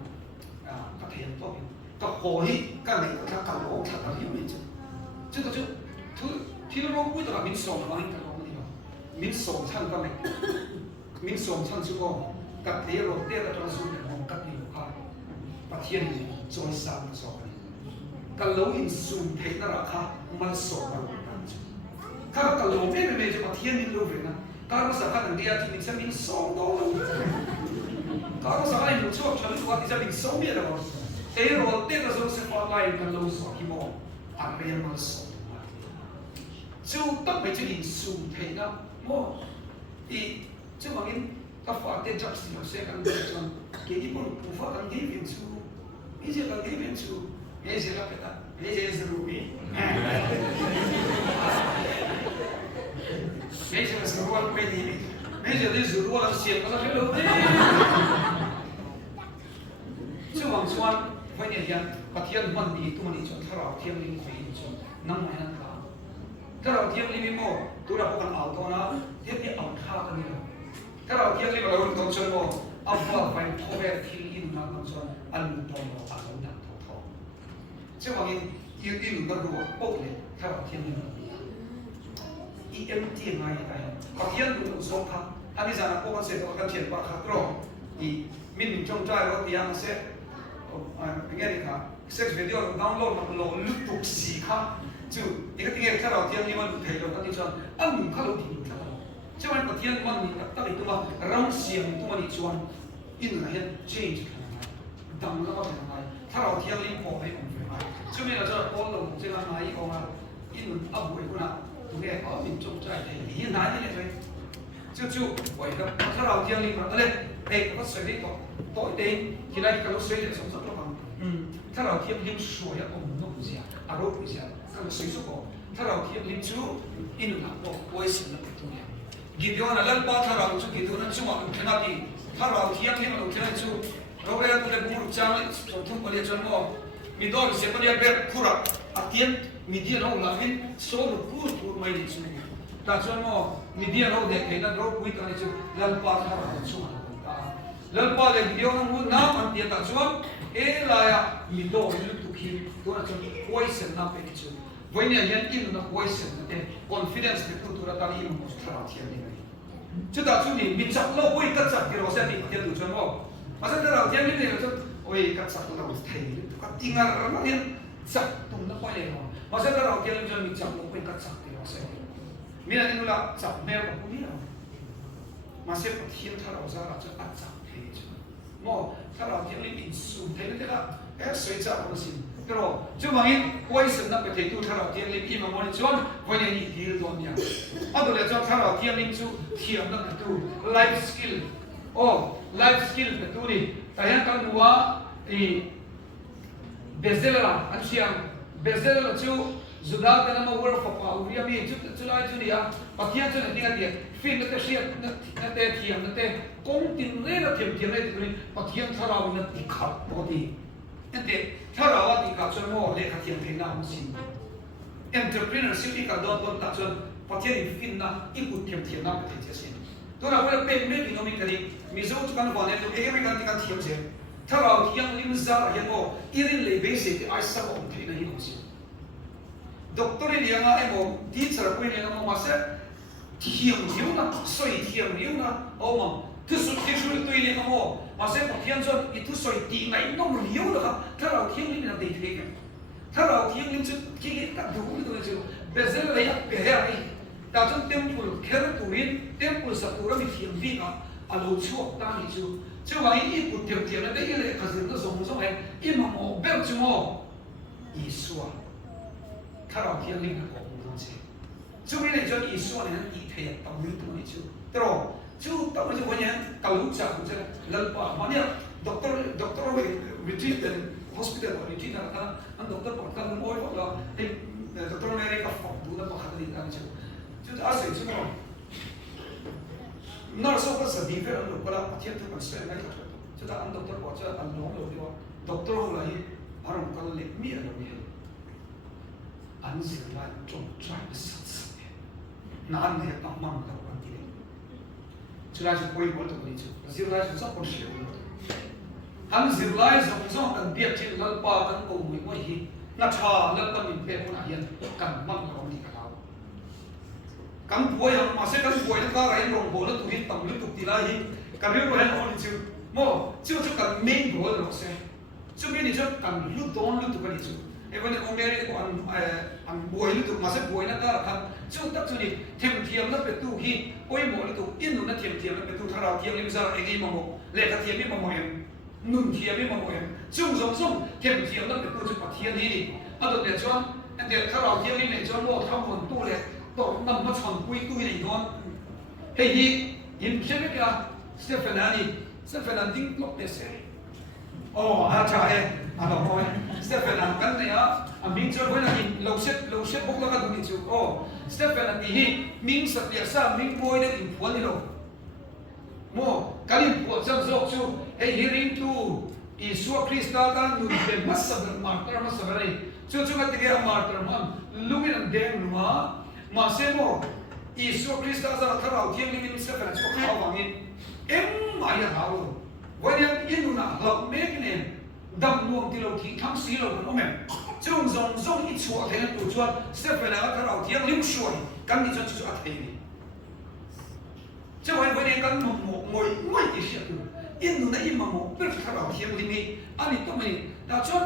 cái thiền tốt cái hội cái này cái lỗ cái hiểu mình chứ chứ thứ thì nó cũng biết là mình sống vào những cái đó mình sống sang cái này mình sống sang chứ không cái thế rồi thế là trong số này không cái điều khác và thiên cho sang so cái lỗ in sum thế nó là khác mà so vào cái lỗ về cho mà thiên in lâu về nè cái nó sao cái này thì mình sẽ mình so đó cái nó sao cái mình chụp cho nó thì sẽ mình so biết rồi thế rồi thế là rồi sẽ phát lại cái lỗ so thì mo ăn về mà so chứ tất phải chỉ in sum thế đó mo thì chứ mà in các phát triển chấp sự sẽ cần cho cái gì cũng phát triển cái việc chứ 이제 가 되면서 이제가 됐다. 이제 스루비. 이제 스루와 빼니. 이제 스루와 시에 가서 별로 돼. 지금 수완 뭐냐 바티안 만디 tuman이 좀 살아 티엄링 거의 좀 남아야한다. 살아 티엄링이 뭐 돌아보면 아우도나 되게 아우타거든요. 살아 티엄링이 그런 것처럼 뭐 아우가 바이 토베 킬인 나면서 ăn toàn bộ ăn uống nặng thổ thổ chứ mà yêu nó đùa bốc này theo bảo thiên nhiên em tiền ngay này bảo thiên cũng sống khác anh đi ra cô con sẽ có cái chuyện bạc khác rồi thì mình trong trai có tiền sẽ nghe đi cả sex video download mà lộ lúc tục xì khác chứ cái tiếng theo bảo thiên nhiên mà thấy được các tin cho ăn mình khác lâu thì được chứ mà bảo thiên mà mình các cái tụi mà rong xiềng tụi mà đi chuan in là hiện change đầm nó có thể làถ้าเราเที่ยวลิ้นโป่งให้ผมเฟรมช่วงนี้เราจะโอนลงจะมาไหนออกมาอินอับบุยกุนะตรงนี้ก็มีจงใจที่หินหายที่ไหนเลยจู่ๆไว้ครับถ้าเราเที่ยวลิ้นอะไรเอกก็สวยดีต่อต่อเองที่ได้ก็รู้สวยเลยสมศักดิ์ระวังถ้าเราเที่ยวลิ้นสวยอะผมนุ่มเสียอารมณ์เสียก็สวยสุดก็ถ้าเราเที่ยวลิ้นจู่อินหนักก็ไว้สิ่งนั้นเป็นตัวอย่างกิจวัตรนั้นป้าถ้าเราจู่กิจวัตรนั้นจู่มันขนาดที่ถ้าเราเที่ยวลิ้นมันขนาดจู่เราเวลาตัวเล็กบุรุษจ้างทุกคนเรียกจนว่ามีดอกเสียบเรียกแบบคุระอาเทียนมีเดียเราหลังนี้โซ่ลูกพูดไม่ได้ช่วยแต่จนว่ามีเดียเราเด็กเห็นนั้นเราคุยกันในจู่ลัลปาถ้าเราช่วยลัลปาเด็กเดียวนั้นรู้น้ำมันเดียแต่จวนลายมีดอกมีทุกทีตัวนั้นจนไว้เส้นน้ำเป็นจู่วันนี้ยันอินนักไว้เส้นนั่นเอง confidence เป็นตัวเราตอนนี้มันมุสลิมเทียนนี่จู่แต่จู่นี้มีจับเราไว้กัดจับที่เราเส้นนี้เดียวจนว่าMasaเราเที่ยวนี่เนี่ยเราโอ้ยกัดสัตว์เราไทยกัดทิ้งอะไรนั่นเนี่ยสัตว์ตรงนั้นไปเลยเนาะมาเสร็จเราเที่ยวนี่จะมีจับลงไปกัดสัตว์ที่เราเส้นมีอะไรนู่นละจับแมวกับพวกนี้เรามาเสร็จเที่ยวถ้าเราจะกัดจับเที่ยวโม่ถ้าเราเที่ยวนี่มีสูงเท่านี้ก็สวยจับมันสิแต่เราจู่บางทีไว้สำนักไปเที่ยวถ้าเราเที่ยวนี่มันมันจวนวันนี้นี่ดีตัวเนี่ยอันตัวเดียวถ้าเราเที่ยวนี่จู่เที่ยวนั่นก็ตัว life skill life skill เป็นตัวนี้แต่ยังกันว่าbezela อันเชียง bezela จู่จุดนั้นเรา work for power วิญญาณจุดอะไรจุดนี้ปัจจัยจุดนี้กันเนี่ยฟิล์มนั่นเชียงนั่นเทียมนั่นกงตินเรื่องเทียมเลยตัวนี้ปัจจัยถ้าเราเนี่ยติดขัดพอดีนั่นถ้าเราว่าติดขัดจนโม่เลยขัดเทียมเป็นน้ำสิ่ง entrepreneurship ที่การโดนตัดจนปัจจัยฟิล์มนะอีกบุตรเทียมน้ำเป็นเจสิ่งตัวเราเป็นไม่มีโนมิกันมีส่วนทุกการวันนี้ตัวเองไม่กันที่การเทียมเสียถ้าเราเที่ยงลิมซาร์ยังโม่อีรินเลยเบสิกไอซ์สักองค์ที่นั่นยิ่งสิด็อกเตอร์เลี้ยงอะไรโม่ที่จะคุยเลี้ยงโม่มาเสียเทียมเดียวนะสวยเทียมเดียวนะโอ้มาที่สุดตัวเลี้ยงโม่มาเสียพอเที่ยงจนอีทุสวยตีไหนน้องเลี้ยวนะครับถ้าเราเที่ยงลิมนั่นดีที่กันถ้าเราเที่ยงลิมจุดที่กันดูตัวนี้เบสเซอร์เลยเบสอะไรแต่จนเต็มปุ่นแค่ตัวนี้เต็มปุ่นสักตัวเรามีเทียมวิ่งอ่ะอารมณ์ชั่วตั้งอยู่จู่ว่าอีปุ่นเทียมนั่นได้ยังไงข้าศึกก็ส่งไอ้อีมันโม่เบลจู่โม่อีสัวถ้าเราเที่ยงลิงก็คงต้องเสียจู่นี่เนี่ยจนอีสัวเนี่ยอีเทียต้องมีตัวนี้จู่ต้องมาจู่วันนี้กาลุจ่าคุณจะเล่าป่ะวันนี้ด็อกเตอร์วิจิตรhospital วิจิตรนะอันด็อกเตอร์บอกกันโอ้ยบอกเราไอ้ด็อกเตอร์ไม่ได้กับฝังดูแล้วบอกขัดดีกันจู่อาศัยจู่โม่นั่นส่งก็สติเพื่อนลูกก็แล้วเทียบทุกคนเสียไม่ขาดจู่แต่อันด็อกเตอร์บอกจะอันน้องเราดีว่าด็อกเตอร์อะไรอารมณ์ก็เล็กมีอะไรเนี่ยอันสิ่งไรจงใจสัตย์เนี่ยนั่นเนี่ยต้องมั่งเราคนที่นี่จู่ได้จะคุยกันตรงนี้จู่สิ่งไรจะสักคนเสียอันสิ่งไรส่งกันเบียดที่ลัลปากันโอ้ยว่าฮีนัชชาลัลปามินเป็นคนอายันกันมั่งเราดีกันเรากันป่วยมาเสกันป่วยนั่นก็ไรลงโบแล้วตัวนี้ต่ำลึกตุกตีไรกันเรื่องอะไรเอาจู่โม่จู่กันเมนโบแล้วเราเสียจู่ไม่ได้จู่กันลุกโดนลุกตุกันจู่เอวันนี้ผมเรียนอันป่วยลุกตุมาเสป่วยนั่นก็ครับจู่ตัดจู่นี่เทียมนั่นเป็นตู้ฮีโอ้ยโม่ลุกตุอินนู่นนั่นเทียมนั่นเป็นตู้ถ้าเราเทียมลิมซาเองไงมาโม่เล็กเทียมไม่มาโม่นุ่นเทียมไม่มาโม่จู่เทียมนั่นเป็นตู้จุดปัดเทียมนี่อันตัวเดียวจู่อันเดียวถ้าเราเทียมนี่เนี่ยจู่โม่ทำคนตู้เลยตกน้ำมันชนปุยตุ้ยในนอนเฮ้ยยินใช่ไหมครับสเตฟานาดิ้งลบเดสโอ้อาจารย์อันนั้นโอ้ยสเตฟานากันเนี่ยมิงจะเวลายินเราเช็ดพวกเราก็ดูนี่จู่โอ้สเตฟานาที่มิงสัตย์ซ่ามิงบอยเนี่ยอินพัวนี่เราโม่การอินพัวจังจู่เฮ้ยฮิริงตูอิสุคริสต์ตานุเป็นมัสซับมาร์ตร์มัสซับอะไรจู่กันที่เกี่ยวมาร์ตร์มันลูกนั่นเด้งมาเสโมอิสุคริสต์อาจารย์ถ้าเราเที่ยงนี้มิสเตอร์เฟรนซ์ก็เข้าวังอินมาอย่างเราวันนี้อินนู่นน่ะเราเมกเนี่ยดำนวงที่เราที่ทั้งสี่เราเป็นโอเมนจงอีชัวเท่านั้นตัวชัวสเตฟเฟนถ้าเราเที่ยงลิ้มช่วยกันนี่จะอัดเองจะวันนี้กันมวยที่เสียตัวอินนู่นน่ะอินมาโมเป็นถ้าเราเที่ยงลิ้มนี่อันนี้ต้องมีแต่ชน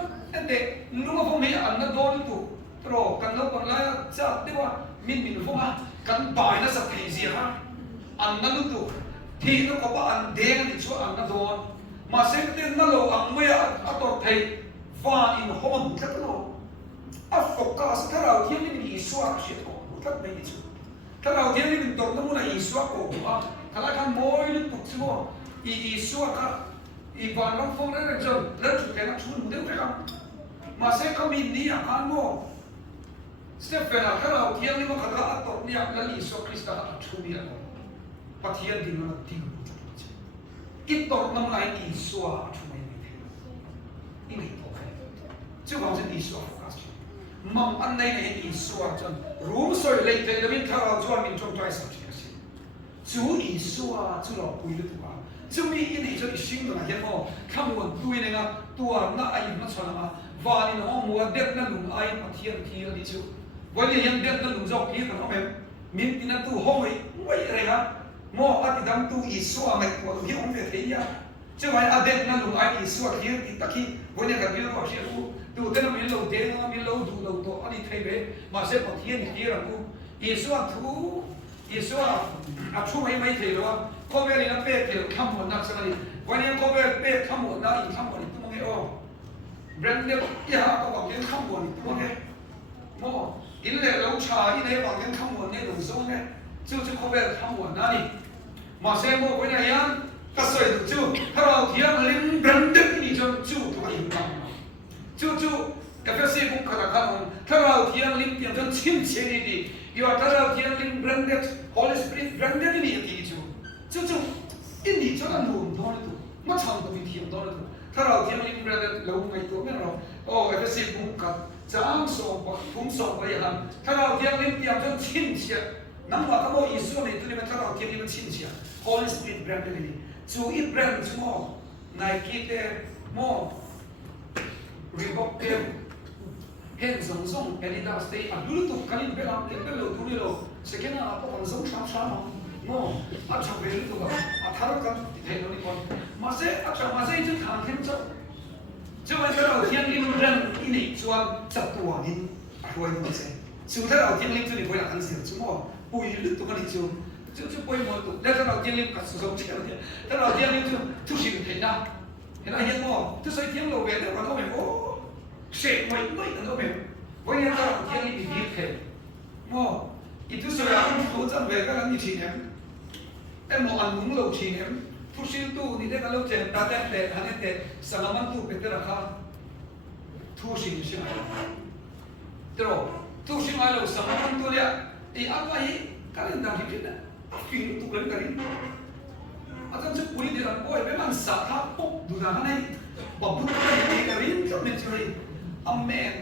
แต่ลุงก็ผมเห็นอันนั้นโดนตัวตรอกันแล้วคนละจะเรียกว่ามินพวกกันบายนะสักทีเสียฮะอันนั้นตัวที่นั่นก็ว่าอันเด้งที่ช่วยอันนั้นโดน mà sẽ tên nó lâu ăn mấy à tổ thầy và in home thắt lâu à focus thắt đầu tiên mình Isua sẽ có thắt mấy cái thắt đầu tiên mình tổ nó muốn là Isua cổ à thắt lại cái môi nó tụt xuống Isua cả Ivan nó phong đấy là chồng rất chủ cái nó chun một đứa phải không mà sẽ có mình đi à ăn mồ Stephen à thắt đầu tiên mình có khả năng tổ đi à là Isua Christa à chun đi à bắt hiện đi nó tin cái tổ nó lại Isua chun mấy cái ini tổ cái chứ không phải Isua mong anh này này Isua chân rúm sôi lấy tên mình thao ao cho mình trong trái sạch sẽ chú Isua chú là bùi được quá chú mi in này cho cái sinh đồ này hiện mò không muốn đuôi này ngà tua na ai nó cho nó và nên họ mua đẹp na lùng ai mà thiên thì đi chú với lại hiện đẹp na lùng dọc kia nó mềm mình tin là tu hông ấy vậy này ha mò ở thì đam tu Isua mày của cái ông về thế nhá chứ phải ở đẹp na lùng ai Isua kia thì ta khi với lại cái điều đó sẽ tu tên mình lâu tên mình lâu tu lâu to anh thấy về mà sẽ có thiên kia là tu Isua thu Isua à chú mấy thấy rồi có vẻ là bé thì không muốn nạp sao đi quan niệm có vẻ bé không muốn nạp không muốn tu nghe ô branded ya có bảo cái không muốn tu nghe mò in lệ lâu trà in lệ bảo cái không muốn nghe đủ số nghe chứ có vẻ không muốn nạp đi mà xem mò cái này á cái sợi chứถ้าเราเทียบลิ้น branded นี่จนchúตัวเองchú cái Facebook ขนาดนั้นถ้าเราเทียบลิ้นเทียบจนชิมเชนี่ดีอยู่ถ้าเราเทียบลิ้น branded Holy Spirit branded นี่ดีchúอินดีจนอันรวมตัวเลยตัวมาทำตัวมีเทียมตัวเลยตัวถ้าเราเทียบลิ้น branded เราไม่ตัวไม่เราโอ้ Facebook กับจ้างส่งทุ่มส่งไปอย่างนั้นถ้าเราเทียบลิ้นเทียบจนชิมเชน้ำว่าถ้าเราอิสุนี่ตัวนี้มันถ้าเราเทียบลิ้นมันชิมเช Holy Spirit branded นี่chú ít brand chú mò Nike thế mò Reebok thế hiện giống giống Adidas thế à lúc tụt cái bên làm cái bên lầu tụi đi lầu sẽ cái nào có bằng giống sáng sáng không mò à chẳng về lúc tụt à tháo cái thế nó đi còn mà sẽ à chẳng mà sẽ chứ thằng thêm cho chứ bây giờ thiên linh brand cái này chú ăn chặt tua đi rồi nó sẽ chú thế nào thiên linh chú đi quay lại ăn gì chú mò bùi lúc tụt cái này chú bùi mò tụt lấy thế nào thiên linh cả sử dụng thế nào thế nào thiên linh chú thu xỉu thế nào thế nào hiện mò thứ xây thiên lầu về để còn nó phải ô sẽ mấy nó phải với những cái thiên linh bị giết thế mò ít thứ xây ăn thu chân về các anh như chị em một ăn uống lâu chị em thu xỉu tu đi để cái lâu chèn ta tết tết hắn tết sáng năm tu bê tết ra khá thu xỉu xỉu rồi thu xỉu ai lâu sáng năm tu đấy thì ăn cái kalian dah fikir dah fikir tu kalian kali macam sepuluh dia orang boy memang sah pop dunia ni babu kali kali tu mencuri amen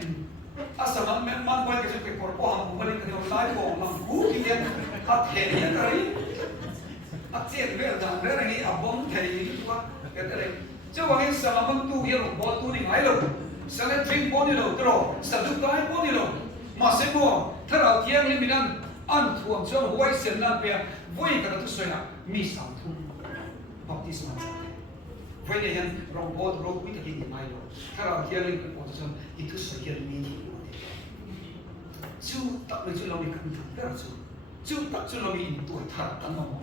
asal amen man boy kerja ke korpo ham balik ke orang lain orang lampu kita hati dia kali asyik dah dah ni abang kali itu apa kata dia coba ni selama tu dia orang buat tu ni mai lo selain drink pun ni lo terus satu kali pun ni lo masih mo terus dia ni bilangอันทวงช่วงหัวเสียนนั่นเป็นวัยกันทุกส่วนนะมีสามทุ่มบัพติศมาวัยเนี่ยยังรองบอดรองวิทย์กินไม่หรอกถ้าเราเที่ยวเล่นกันพอจะช่วงอีกทุกส่วนยังมีที่อยู่จู่ตักเลยจู่เรามีกันทั้งแต่ละจู่ตักจู่เรามีตัวทัดกันมาหมด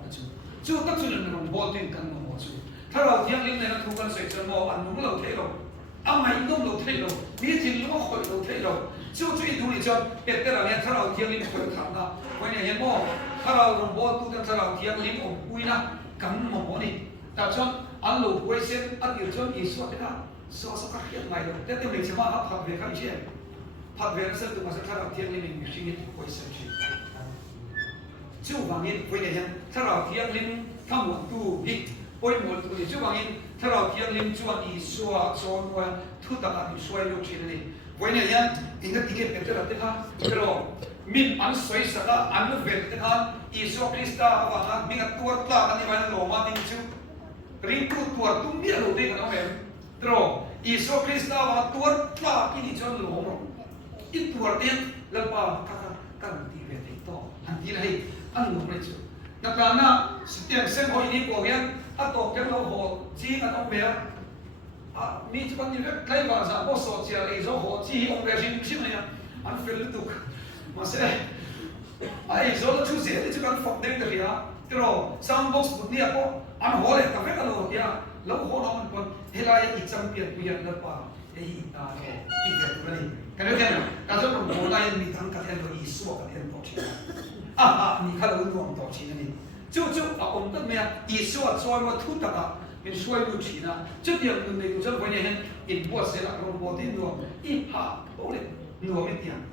จู่ตักจู่เรามีรองบอดด้วยกันมาหมดถ้าเราเที่ยวเล่นในนั้นทุกคนเสร็จจะมองอันนู้นเราเที่ยวอันไหนนู้นเราเที่ยวมีที่นู้นคนเราเที่ยวจู่อีกทุกนี่จะเป็นแต่ละเนี่ยถ้าเราเที่ยวเล่นคนทำนะวันนี้เห็นมั้ยถ้าเราลงบอลตู้ถ้าเราเที่ยวลิ้มอมปุยนะกันมองนี่แต่ฉันอันลูกไว้เส้นอันเดียวฉันอีสวดนะสวดสักเขียนไม่ได้แต่ไม่ใช่ว่าพัดเวรกันเช่นพัดเวรเส้นตัวมาสักถ้าเราเที่ยวลิ้มมีสิ่งที่ไว้เส้นเช่นจู่บางทีวันนี้เห็นถ้าเราเที่ยวลิ้มทั้งหมดตู้ฮิตปอยหมดตู้จู่บางทีถ้าเราเที่ยวลิ้มชวนอีสวดชวนว่าทุกตาอีสวดยกเช่นนี้วันนี้เห็นอินเดียที่เป็นแต่ละที่ค่ะpero min an soi saka an vel te khan Isu Krista wa ha mi at tuat la kan ni ban lo ma ting chu ring tu tuat tum mi lo de kan em tro Isu Krista wa tuat la ki ni chon lo mo in tuat en la pa ka kan ti ve te to han ti lai an lo me chu na ka na sitian sen ho ni ko yan a to ke lo ho ji kan om me a mi chu kan ni ve klai ba sa bo so chia le zo ho ji om ve jin chi ne ya an fel tu mà sẽ ai zo chu se ni chu kan fok deng da ya tro sound box put ni ko an hole ka ve ka lo ya lo ho no man kon helai i champion ku yan da pa e ta no ti ga tu ni ka le kan ta zo no lai mi tang ka hen lo i su ka hen to chi ni ka lo no to chi ni chu a om ta me i su a choi ma thu ta ka min suai lu chi na chu tiang nu nei ku zo voi ne hen in bo se la ro bo tin no i ha bo le no mi tiang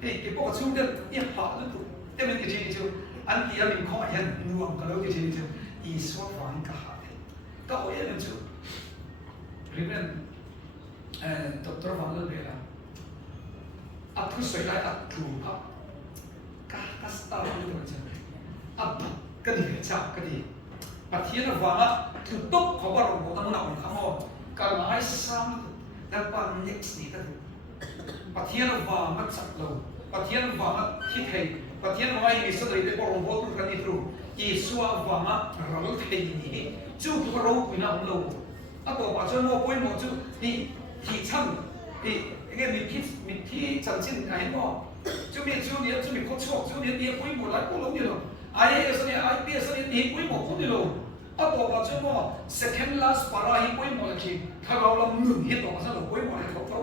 e ke bo chu de i ha lu tu te men ke chi chu an ti a min kho hen nu am ka lo ke chi chu i su fa ka ha ka o ye men chu rimen doctor van der Bela a thu soi lai a thu ka sta lu tu chu a ka ni cha ka niปัจเจียนว่าถูกตกเขาว่าเราบอกตั้งนานข้างนอกการหมายซ้ำแล้วปัจเจ็กสีกันปัจเจียนว่ามันสักเราปัจเจียนว่ามันคิดให้ปัจเจียนว่าอีสระเด็กบอกเราบอกกันนี่รู้อีสัวว่ามันเราเที่ยนี่จู่ตัวเราคุยน้ำเราอ่ะตัวปัจจุบันว่าคุยหมดจู่นี่ที่ชั้นนี่เงี้ยมีที่จันทร์ไหนบอกจู่มีจู่เนี่ยจู่มีโคชจู่เนี่ยเนี่ยคุยหมดหลายคนลงเนี่ยหรอIAS เนี่ย IPS เนี่ยนี่คุยหมดคนเดียวอ่ะตัวปัจจุบัน second last para ही कोई मौला चीजถ้าเราลำหนึ่งที่ต่อมาสักकोई मौलाเขาเขา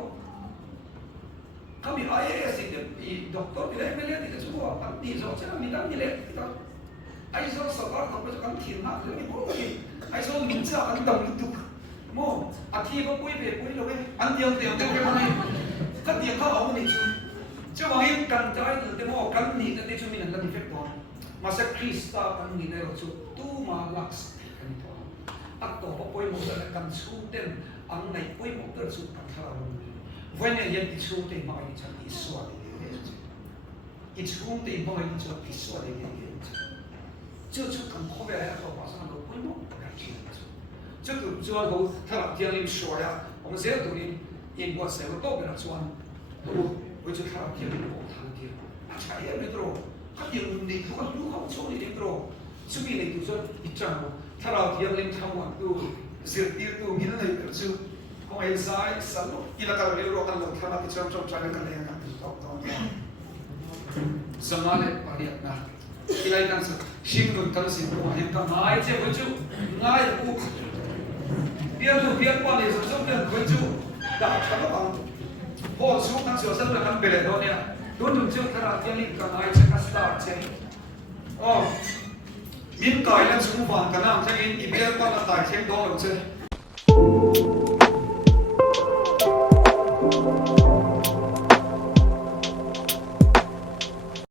เขามี IAS อีด็อกเตอร์มีอะไรไม่เล่นที่จะช่วยปันดีสองชั้นมีตั้งนี่แหละที่ต้องไอ้สองสัปดาห์เขาไปจะกันเขียนมากเลยไม่รู้เลยไอ้สองมินจ้ากันดำดุกโม่อาทิตย์ก็คุยไปคุยเลยอันเดียวเดียวกันเลยก็เดียวเขาเอาไม่ช่วยจะว่าให้กันใจหรือโม่กันนี่ก็ได้ช่วยมีนั่นก็ดีเฟกต์ masa Krista kan minero chu tu ma laks kan to at to poi mo da kan chu ten ang nei poi mo ter chu kan thara ro when ye yet chu te ma ni cha ti swa de it chu te ma ni cha ti swa de chu kan ko be ya to pa sa ro poi mo ka chi chu tu chu ho thara ti lim swa ya om se tu ni in wa se ro to be na chuan wo chu thara ti lim mo thang ti a cha ye me tro yang ni tu kan lu kau cakap ni dentro, supi ni tu so icang, thara dia lem thamuan tu, zirtir tu mina ni tersu, kau elsai selalu, kita kalau dia rokan lu thara icang cara kan dia kan tu tahu. Zamane pariat na, kita ikan so, singgun terus itu, hentam ngai je baju, ngai u, biar pun ni so dia baju, dah cakap bang, oh so kan so selalu kan bela donya. Don't you thara dia ni kan ai check start check oh min kai lan sung van kan am check in ibel pa na tai check do lo che